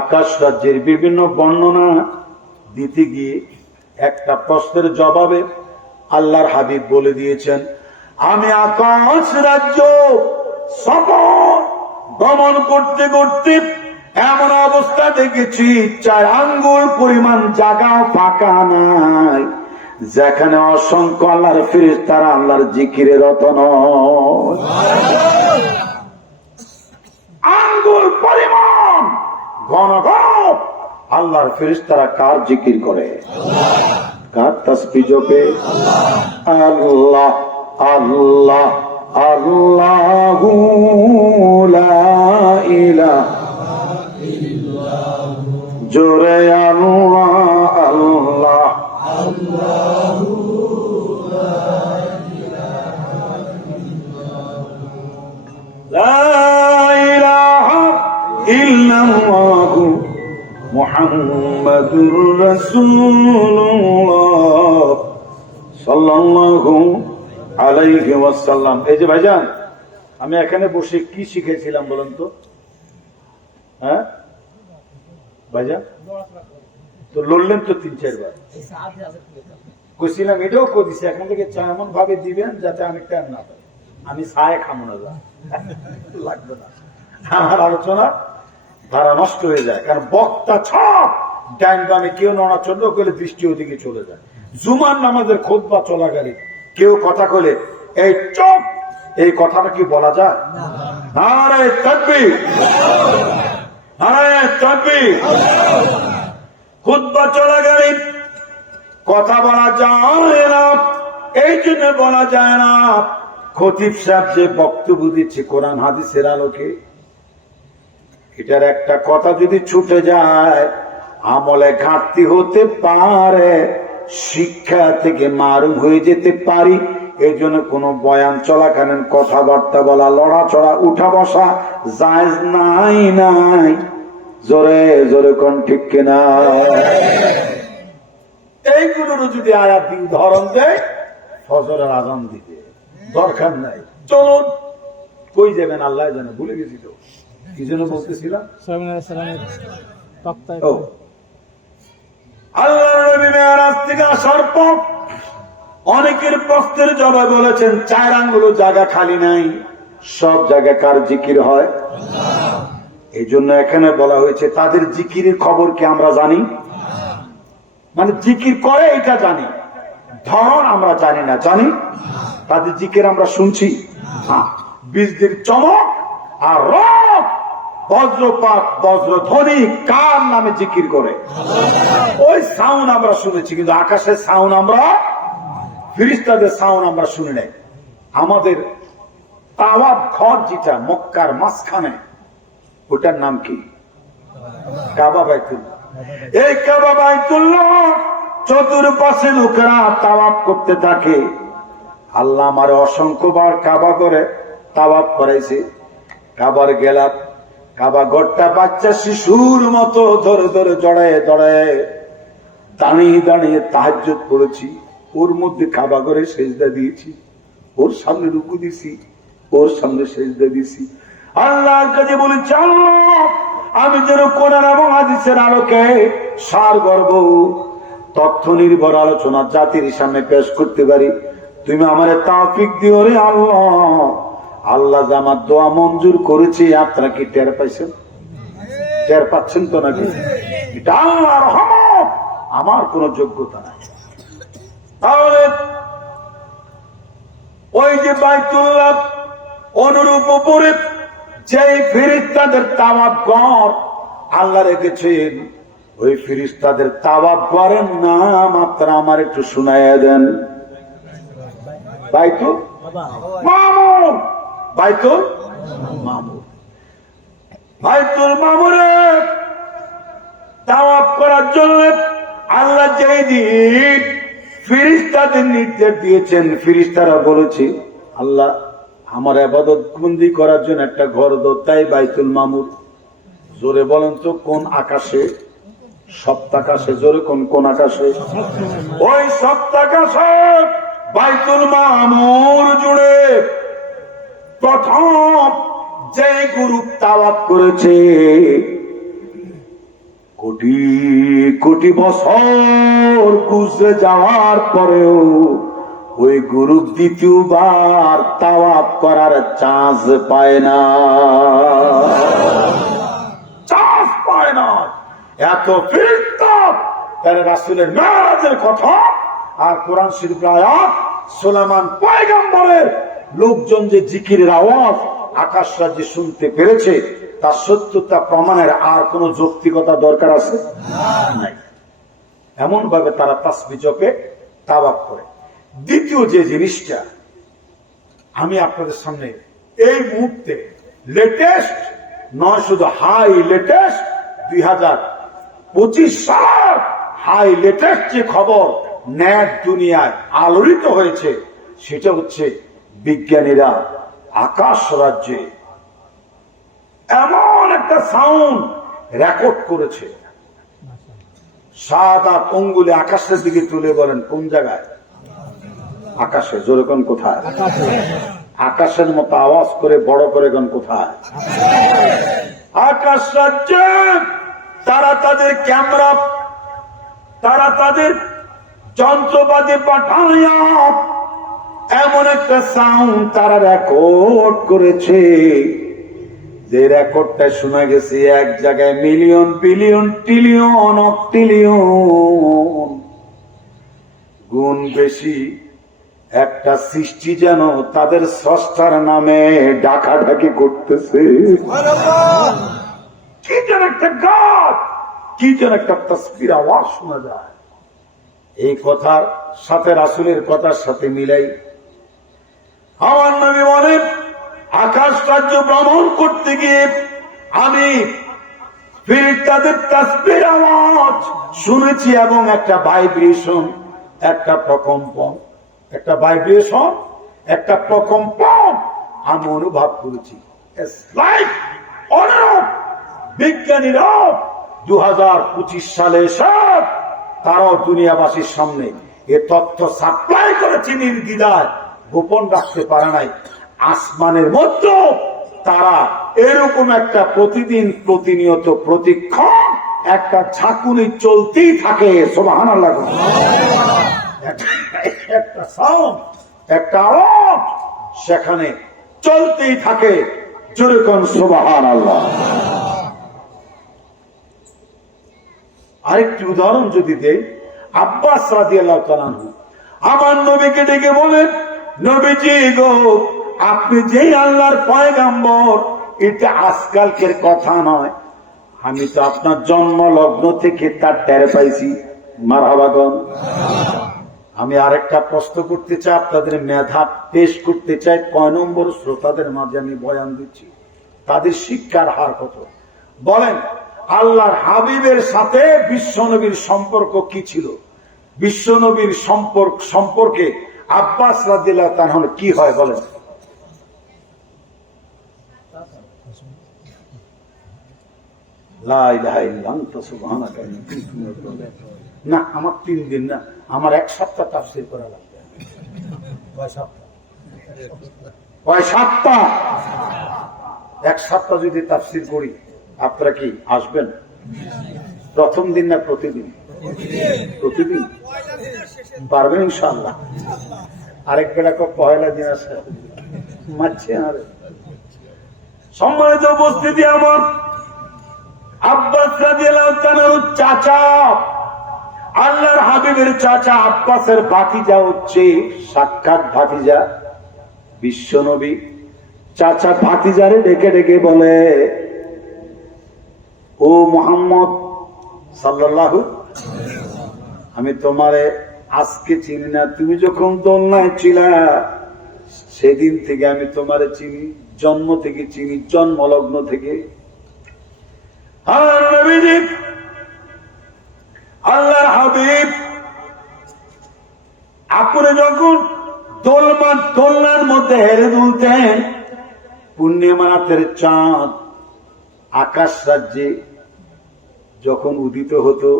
আকাশ রাজ্যের বিভিন্ন বর্ণনা দিতে গিয়ে একটা প্রশ্নের জবাবে আল্লাহর হাবিব বলে দিয়েছেন, আমি আকাশ রাজ্য সফর ভ্রমণ করতে করতে এমন অবস্থা দেখেছি 4 আঙ্গুল পরিমাণ জায়গা ফাঁকা নাই, যেখানে অসংখ্য আল্লাহর ফেরেশতারা আল্লাহর জিকিরে রত নয়। আঙ্গুল পরিমাণ ঘন ঘন আল্লাহর ফেরেশতারা কার জিকির করে? কার তাসবিহ জপে? আল্লাহ আল্লাহ আল্লাহু লা ইলাহা ইল্লাহু, জোরে আল্লাহ আল্লাহ আল্লাহু লা ইলাহা ইল্লাহু, লা ইলাহা ইল্লাল্লাহু মুহাম্মাদুর রাসূলুল্লাহ সাল্লাল্লাহু আলাইহি ওয়াসাল্লাম। এই যে ভাইজান, আমি এখানে বসে কি শিখেছিলাম বলেন তো? হ্যাঁ ভাইজান, তো লড়লেন তো 3-4 বার। কইছিলাম এটাও কইছি, এখান থেকে চা এমন ভাবে দিবেন যাতে আমি টান না পাই। আমি চায় খামো না, লাগবে না। আমার আলোচনা ধারা নষ্ট হয়ে যায়, কারণ বক্তা ছাপ ডাইন বামে কেউ নড়াচড় করলে দৃষ্টি ওদিকে চলে যায়। জুমার নামাজের খুতবা চলাকালে কেউ কথা কলে এই চুপ, এই কথাটা কি বলা যায়? নারে তাকবীর, নারে তাকবীর। খুতবা চলাকালে কথা বলা যায় না, এই জন্য বলা যায় না খতিব সাহেব যে বক্তব্য দিচ্ছে কোরআন হাদিসের আলোকে, এটার একটা কথা যদি ছুটে যায় আমলে ঘাটতি হতে পারে, শিক্ষা থেকে মারুম হয়ে যেতে পারি। এই জন্য কোন বয়ান চলাকালীন কথাবার্তা বলা, লড়াচড়া, উঠা বসা জায়েজ নাই। জোরে জোরে কোন ঠিক কিনা? এইগুলোর যদি আয়াত দিন ধরন দেয় ফজরের আজান দিতে দরকার নাই। চলুন কই যাবেন আল্লাহ জানে, ভুলে গেছি তো কি জন্য বলতেছিলাম। আল্লাহ নবী মেরাজ থেকে আসার পর অনেকের প্রশ্নের জবাব বলেছেন 4 আঙ্গুল জায়গা খালি নাই, সব জায়গায় কার জিকির হয়? এই জন্য এখানে বলা হয়েছে তাদের জিকিরের খবর কি আমরা জানি? মানে জিকির করে এটা জানি, ধরন আমরা জানি না। জানি তাদের জিকির আমরা শুনছি, বীজদের চমক আর রব বজ্রপাত বজ্রধ্বনি কার নামে জিকির করে ওই সাউন্ড আমরা শুনেছি, কিন্তু আকাশের সাউন্ড আমরা, ফেরেশতাদের সাউন্ড আমরা শুনি নাই। আমাদের তাওয়াব ঘর যেটা মক্কার মাঝখানে, ওটার নাম কি? কাবা বাইতুল্লাহ। এই কাবা বাইতুল্লাহ চতুর্পাশে লোকেরা তাওয়াব করতে থাকে। আল্লাহ আমার অসংখ্যবার কাবা করে তাওয়াব করাইছে। কাবার গেলাম, কাবা ঘরটা বাচ্চা শিশুর মতো ধরে ধরে জড়ায় জড়ায় দাঁড়িয়ে দাঁড়িয়ে তাহাজ্জুদ করেছি। ওর মধ্যে কাবা ঘরে সেজদা দিয়েছি, ওর সামনে রুকু দিছি, ওর সামনে সেজদা দিছি। আল্লাহর কাছে বলেছি, আল্লাহ আমি যেন কোরআন এবং হাদিসের আলোকে সারগর্ভ তথ্য নির্ভর আলোচনা জাতির সামনে পেশ করতে পারি। তুমি আমার তৌফিক দিও রে আল্লাহ। আল্লাহ যে আমার দোয়া মঞ্জুর করেছে, আপনারা কি টের পাইছেন? টের পাচ্ছেন তো নাকি? এটা আল্লাহর রহমত, আমার কোন যোগ্যতা নাই। তাহলে ওই যে বাইতুল্লাহ অনুরূপ উপরে যে ফেরেশতাদের তাওয়াব ঘর আল্লাহ রেখেছেন, ওই ফেরেশতাদের তাওয়াব ঘরের নাম আপনারা আমার একটু শুনাইয়া দেন। বাইতুল মামুর, বাইতুল মামুর। বাইতুল মামুরে তাওয়াব করার জন্য আল্লাহ যেই দিন ফেরেশতাদের নির্দেশ দিয়েছেন, ফেরেশতারা বলেছে আল্লাহ আমার ইবাদত বন্দি করার জন্য একটা ঘর দাও, তাই বাইতুল মামুর। জোরে বলেন তো কোন আকাশে? সপ্তাকাশে। জোরে কোন কোন আকাশে? ওই সপ্তাকাশে বাইতুল মামুর জুড়ে প্রথম যে গ্রুপ তাওয়াব করেছে, কোটি কোটি বছর গুজরে যাওয়ার পরেও ওই গ্রুপ দ্বিতীয়বার তাওয়াব করার চান্স পায় না, চান্স পায় না। এত ফেরেশতা তার রাসূলের মেরাজের কথা আর কোরআন শরীফের আয়াত, সুলাইমান পয়গম্বরের লোকজন যে জিকিরের আওয়াজ আকাশ রাজ্যে শুনতে পেরেছে, তার সত্যতা প্রমাণের আর কোন যৌক্তিকতা দরকার আছে? নাই। এমন ভাবে তারা তাসবিহ জপে, তাওয়াব করে। দ্বিতীয় যে জিনিসটা আমি আপনাদের সামনে এই মুহূর্তে লেটেস্ট নয়, শুধু হাই লেটেস্ট 2025 সাল হাই লেটেস্ট যে খবর নেট দুনিয়ায় আলোড়িত হয়েছে, সেটা হচ্ছে বিজ্ঞানীরা আকাশ রাজ্যে এমন একটা সাউন্ড রেকর্ড করেছে। 7-8 আঙ্গুলে আকাশের দিকে তুলে বলেন কোন জায়গায়? আকাশে। জোরে কোন কোথায়? আকাশের মতো আওয়াজ করে বড় করে কোন কোথায়? আকাশ রাজ্যে তারা তাদের ক্যামেরা, তারা তাদের যন্ত্রপাতি পাঠাইয়া এমন একটা সাউন্ড তারা রেকর্ড করেছে, যে রেকর্ডটা শোনা গেছে এক জায়গায় মিলিয়ন বিলিয়ন ট্রিলিয়ন অক্টিলিয়ন গুণ বেশি। একটা সৃষ্টি যেন তাদের স্রষ্টার নামে ডাকাডাকি করতেছে। কি যেন একটা গান, কি যেন একটা তাসবির আওয়াজ শোনা যায়। এই কথার সাথে রাসূলের কথার সাথে মিলাই আমার নবী বলেন, আকাশ রাজ্য ভ্রমণ করতে গিয়ে আমি ফেরেশতাদের তাসবির আওয়াজ শুনেছি এবং একটা ভাইব্রেশন, একটা প্রকম্পন, একটা ভাইব্রেশন, একটা প্রকম্পন আমি অনুভব করেছি। অনুরূপ বিজ্ঞানীরা 2025 সালে সব তারাও দুনিয়াবাসীর সামনে এ তথ্য সাপ্লাই করে চিনির দ্বিধায় গোপন রাখতে পারে নাই। আসমানের মধ্যে তারা এরকম একটা প্রতিদিন প্রতিনিয়ত প্রতিক্ষণ একটা ঝাঁকুনি চলতেই থাকে। সুবহানাল্লাহ। একটা সাউন্ড, একটা আওয়াজ সেখানে চলতেই থাকে। জোরে কোন সুবহানাল্লাহ। আরেকটি উদাহরণ যদি দেই, আব্বাস রাদিয়াল্লাহু তাআলা আমার নবীকে ডেকে বলেন, নবীজি গো, আপনি যেই আল্লাহর পয়গাম্বর, এটা আজকালকের কথা নয়, আমি তো আপনার জন্ম লগ্ন থেকে তার টের পাইছি। মারহাবাগন। আমি আরেকটা প্রশ্ন করতে চাই, আপনাদের মেধা টেস্ট করতে চাই। কয় নম্বর শ্রোতাদের মাঝে আমি বয়ান দিচ্ছি, তাদের শিক্ষার হার কত? বলেন, আল্লাহর হাবিবের সাথে বিশ্বনবীর সম্পর্ক কি ছিল? বিশ্বনবীর সম্পর্কে আব্বাস রাদিয়াল্লাহু তাআলা কি হয় বলেন? লা ইলাহা ইল্লা আনতা সুবহানাকা ইন্নী কুনতু মিনাজ জালিমিন। না, আমার 3 দিন না, আমার 1 সপ্তাহ তাফসীর করা লাগবে। কয় সপ্তাহ? 1 সপ্তাহ যদি তাফসীর করি, আপনারা কি আসবেন? প্রথম দিন না প্রতিদিন? প্রতিদিন পারবেন ইনশাআল্লাহ। আরেক বেলা পয়লা দিন আসে মারছে। আরে সম্মানিত উপস্থিতি, আমার আব্বাস রাদিয়াল্লাহু তাআলার চাচা, আল্লাহর হাবিবের চাচা আব্বাসের ভাতিজা হচ্ছে সাক্ষাৎ ভাতিজা বিশ্বনবী। চাচা ভাতিজারে ডেকে ডেকে বলে, ও মুহাম্মদ সাল্লাল্লাহু, আমি তোমারে আজকে চিনি না, তুমি যখন দোলনায় ছিলা সেদিন থেকে আমি তোমারে চিনি, জন্ম থেকে চিনি, জন্মলগ্ন থেকে। আর নবীজি আল্লাহর হাবিব আপনি যখন দোলনার মধ্যে হেরে দুলতেন, পূর্ণিমা রাতের চাঁদ আকাশ রাজ্যে যখন উদিত হতো,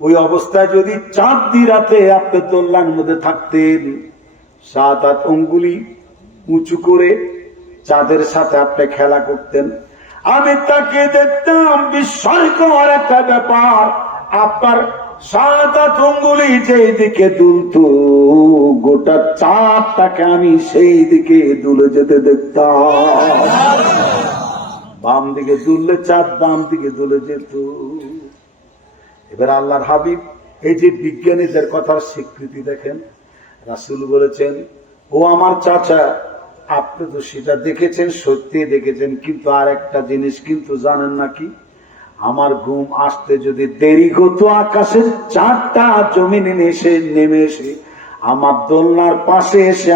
ওই অবস্থায় যদি চাঁদ দি রাতে আপনি দোলনার মধ্যে থাকতেন, 7-8 আঙ্গুলি উঁচু করে চাঁদের সাথে আপনি খেলা করতেন, আমি তাকে দেখতাম। বিস্ময়কর একটা ব্যাপার, আপনার 7-8 আঙ্গুলি যেই দিকে দুলত, গোটা চাঁদটাকে আমি সেই দিকে দুলে যেতে দেখতাম। বাম দিকে দুললে চাঁদ বাম দিকে দুলে যেত। এবার আল্লাহর হাবিব এই যে বিজ্ঞানীদের কথার স্বীকৃতি দেখেন, রাসূল বলেছেন, ও আমার চাচা, আপনি তো সেটা দেখেছেন, সত্যি দেখেছেন, কিন্তু আর একটা জিনিস কিন্তু জানেন নাকি? আমার ঘুম আসতে যদি দেরি হতো, আকাশের চাঁদটা জমিনে নেমে এসে আমার দোলনার পাশে এসে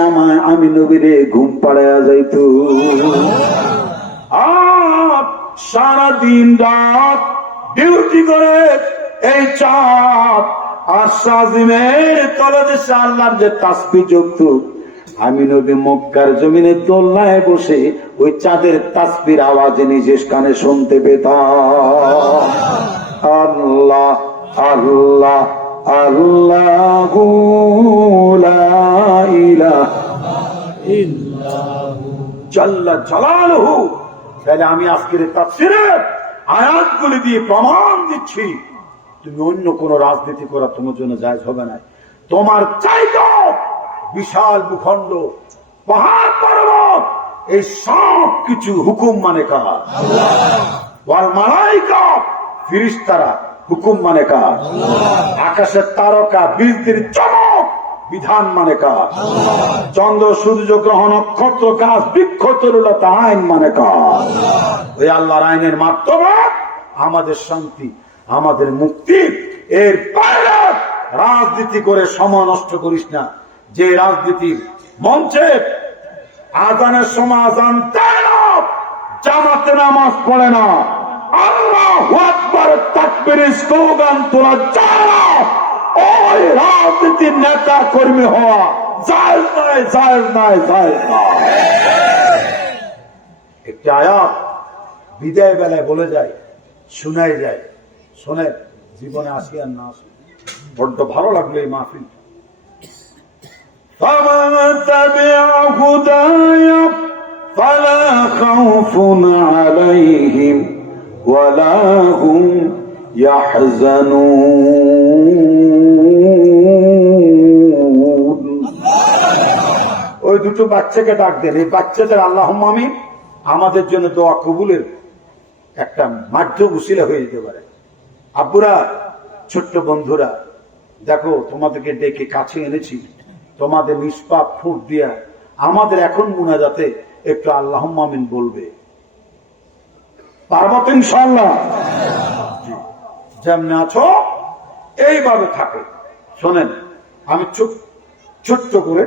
আমি নবীরে ঘুম পাড়াইয়া যাইত। সারা দিন রাত ডিউটি করে এই চাঁদ আর সাজিমের তলদেশে আল্লাহর যে তাসবিহ যুক্ত, আমি নবী মক্কার জমিনে দোলনায় বসে ওই চাঁদের তাসবির আওয়াজে নিজের কানে শুনতে পেতাম। আল্লাহ আল্লাহ আল্লাহু লা ইলাহা ইল্লাহু জাল্লা জালালুহু। তাহলে আমি আজকের তাফসীরের আয়াতগুলি দিয়ে প্রমাণ দিচ্ছি, তুমি অন্য কোন রাজনীতি করা তোমার জন্য জায়েজ হবে না। তোমার চাইতো বিশাল ভূখণ্ড, পাহাড় পর্বত, এই সব কিছু হুকুম মানে কার? ওয়াল মালাইকা, ফেরেশতারা হুকুম মানে কার? আকাশের তারকা বীজদের চমক বিধান মানে কার? চন্দ্র সূর্য গ্রহ নক্ষত্র গাছ বৃক্ষ তরুলতা আইন মানে কার? ওই আল্লাহর আইনের মাধ্যমে আমাদের শান্তি, আমাদের মুক্তি। এর বাইরে রাজনীতি করে সময় নষ্ট করিস না। যে রাজনীতির মঞ্চে আজানের সময় আজান দেয় না, জামাতে নামাজ পড়ে না, আল্লাহু আকবার তাকবীরের স্লোগান তোলা যায় না, ওই রাজনীতির নেতা কর্মী হওয়া জায়েজ নয়, জায়েজ নয়, জায়েজ নয়। একটি আয়াত বিদায় বেলায় বলে যায়, শোনাই যায়। শোনেন, জীবনে আসি আর না আসি, বড্ড ভালো লাগলো এই মাহফিল। فمن تبع هداي فلا خوف عليهم ولا هم يحزنون। ওই দুটো বাচ্চাকে ডাক দেন, এই বাচ্চাদের আল্লাহুম্মা আমিন আমাদের জন্য দোয়া কবুলের একটা মাধ্যম উসিলা হয়ে যেতে পারে। আব্বুরা, ছোট্ট বন্ধুরা, দেখো তোমাদেরকে ডেকে কাছে এনেছি, তোমাদের নিষ্পাপ ঠোঁট দিয়া আমাদের এখন মুনাজাতে একটু আল্লাহুম্মা আমিন বলবে, পারবো তো ইনশাআল্লাহ? যেমন আছো এইভাবে থাকে। শোনেন, আমি ছোট্ট করে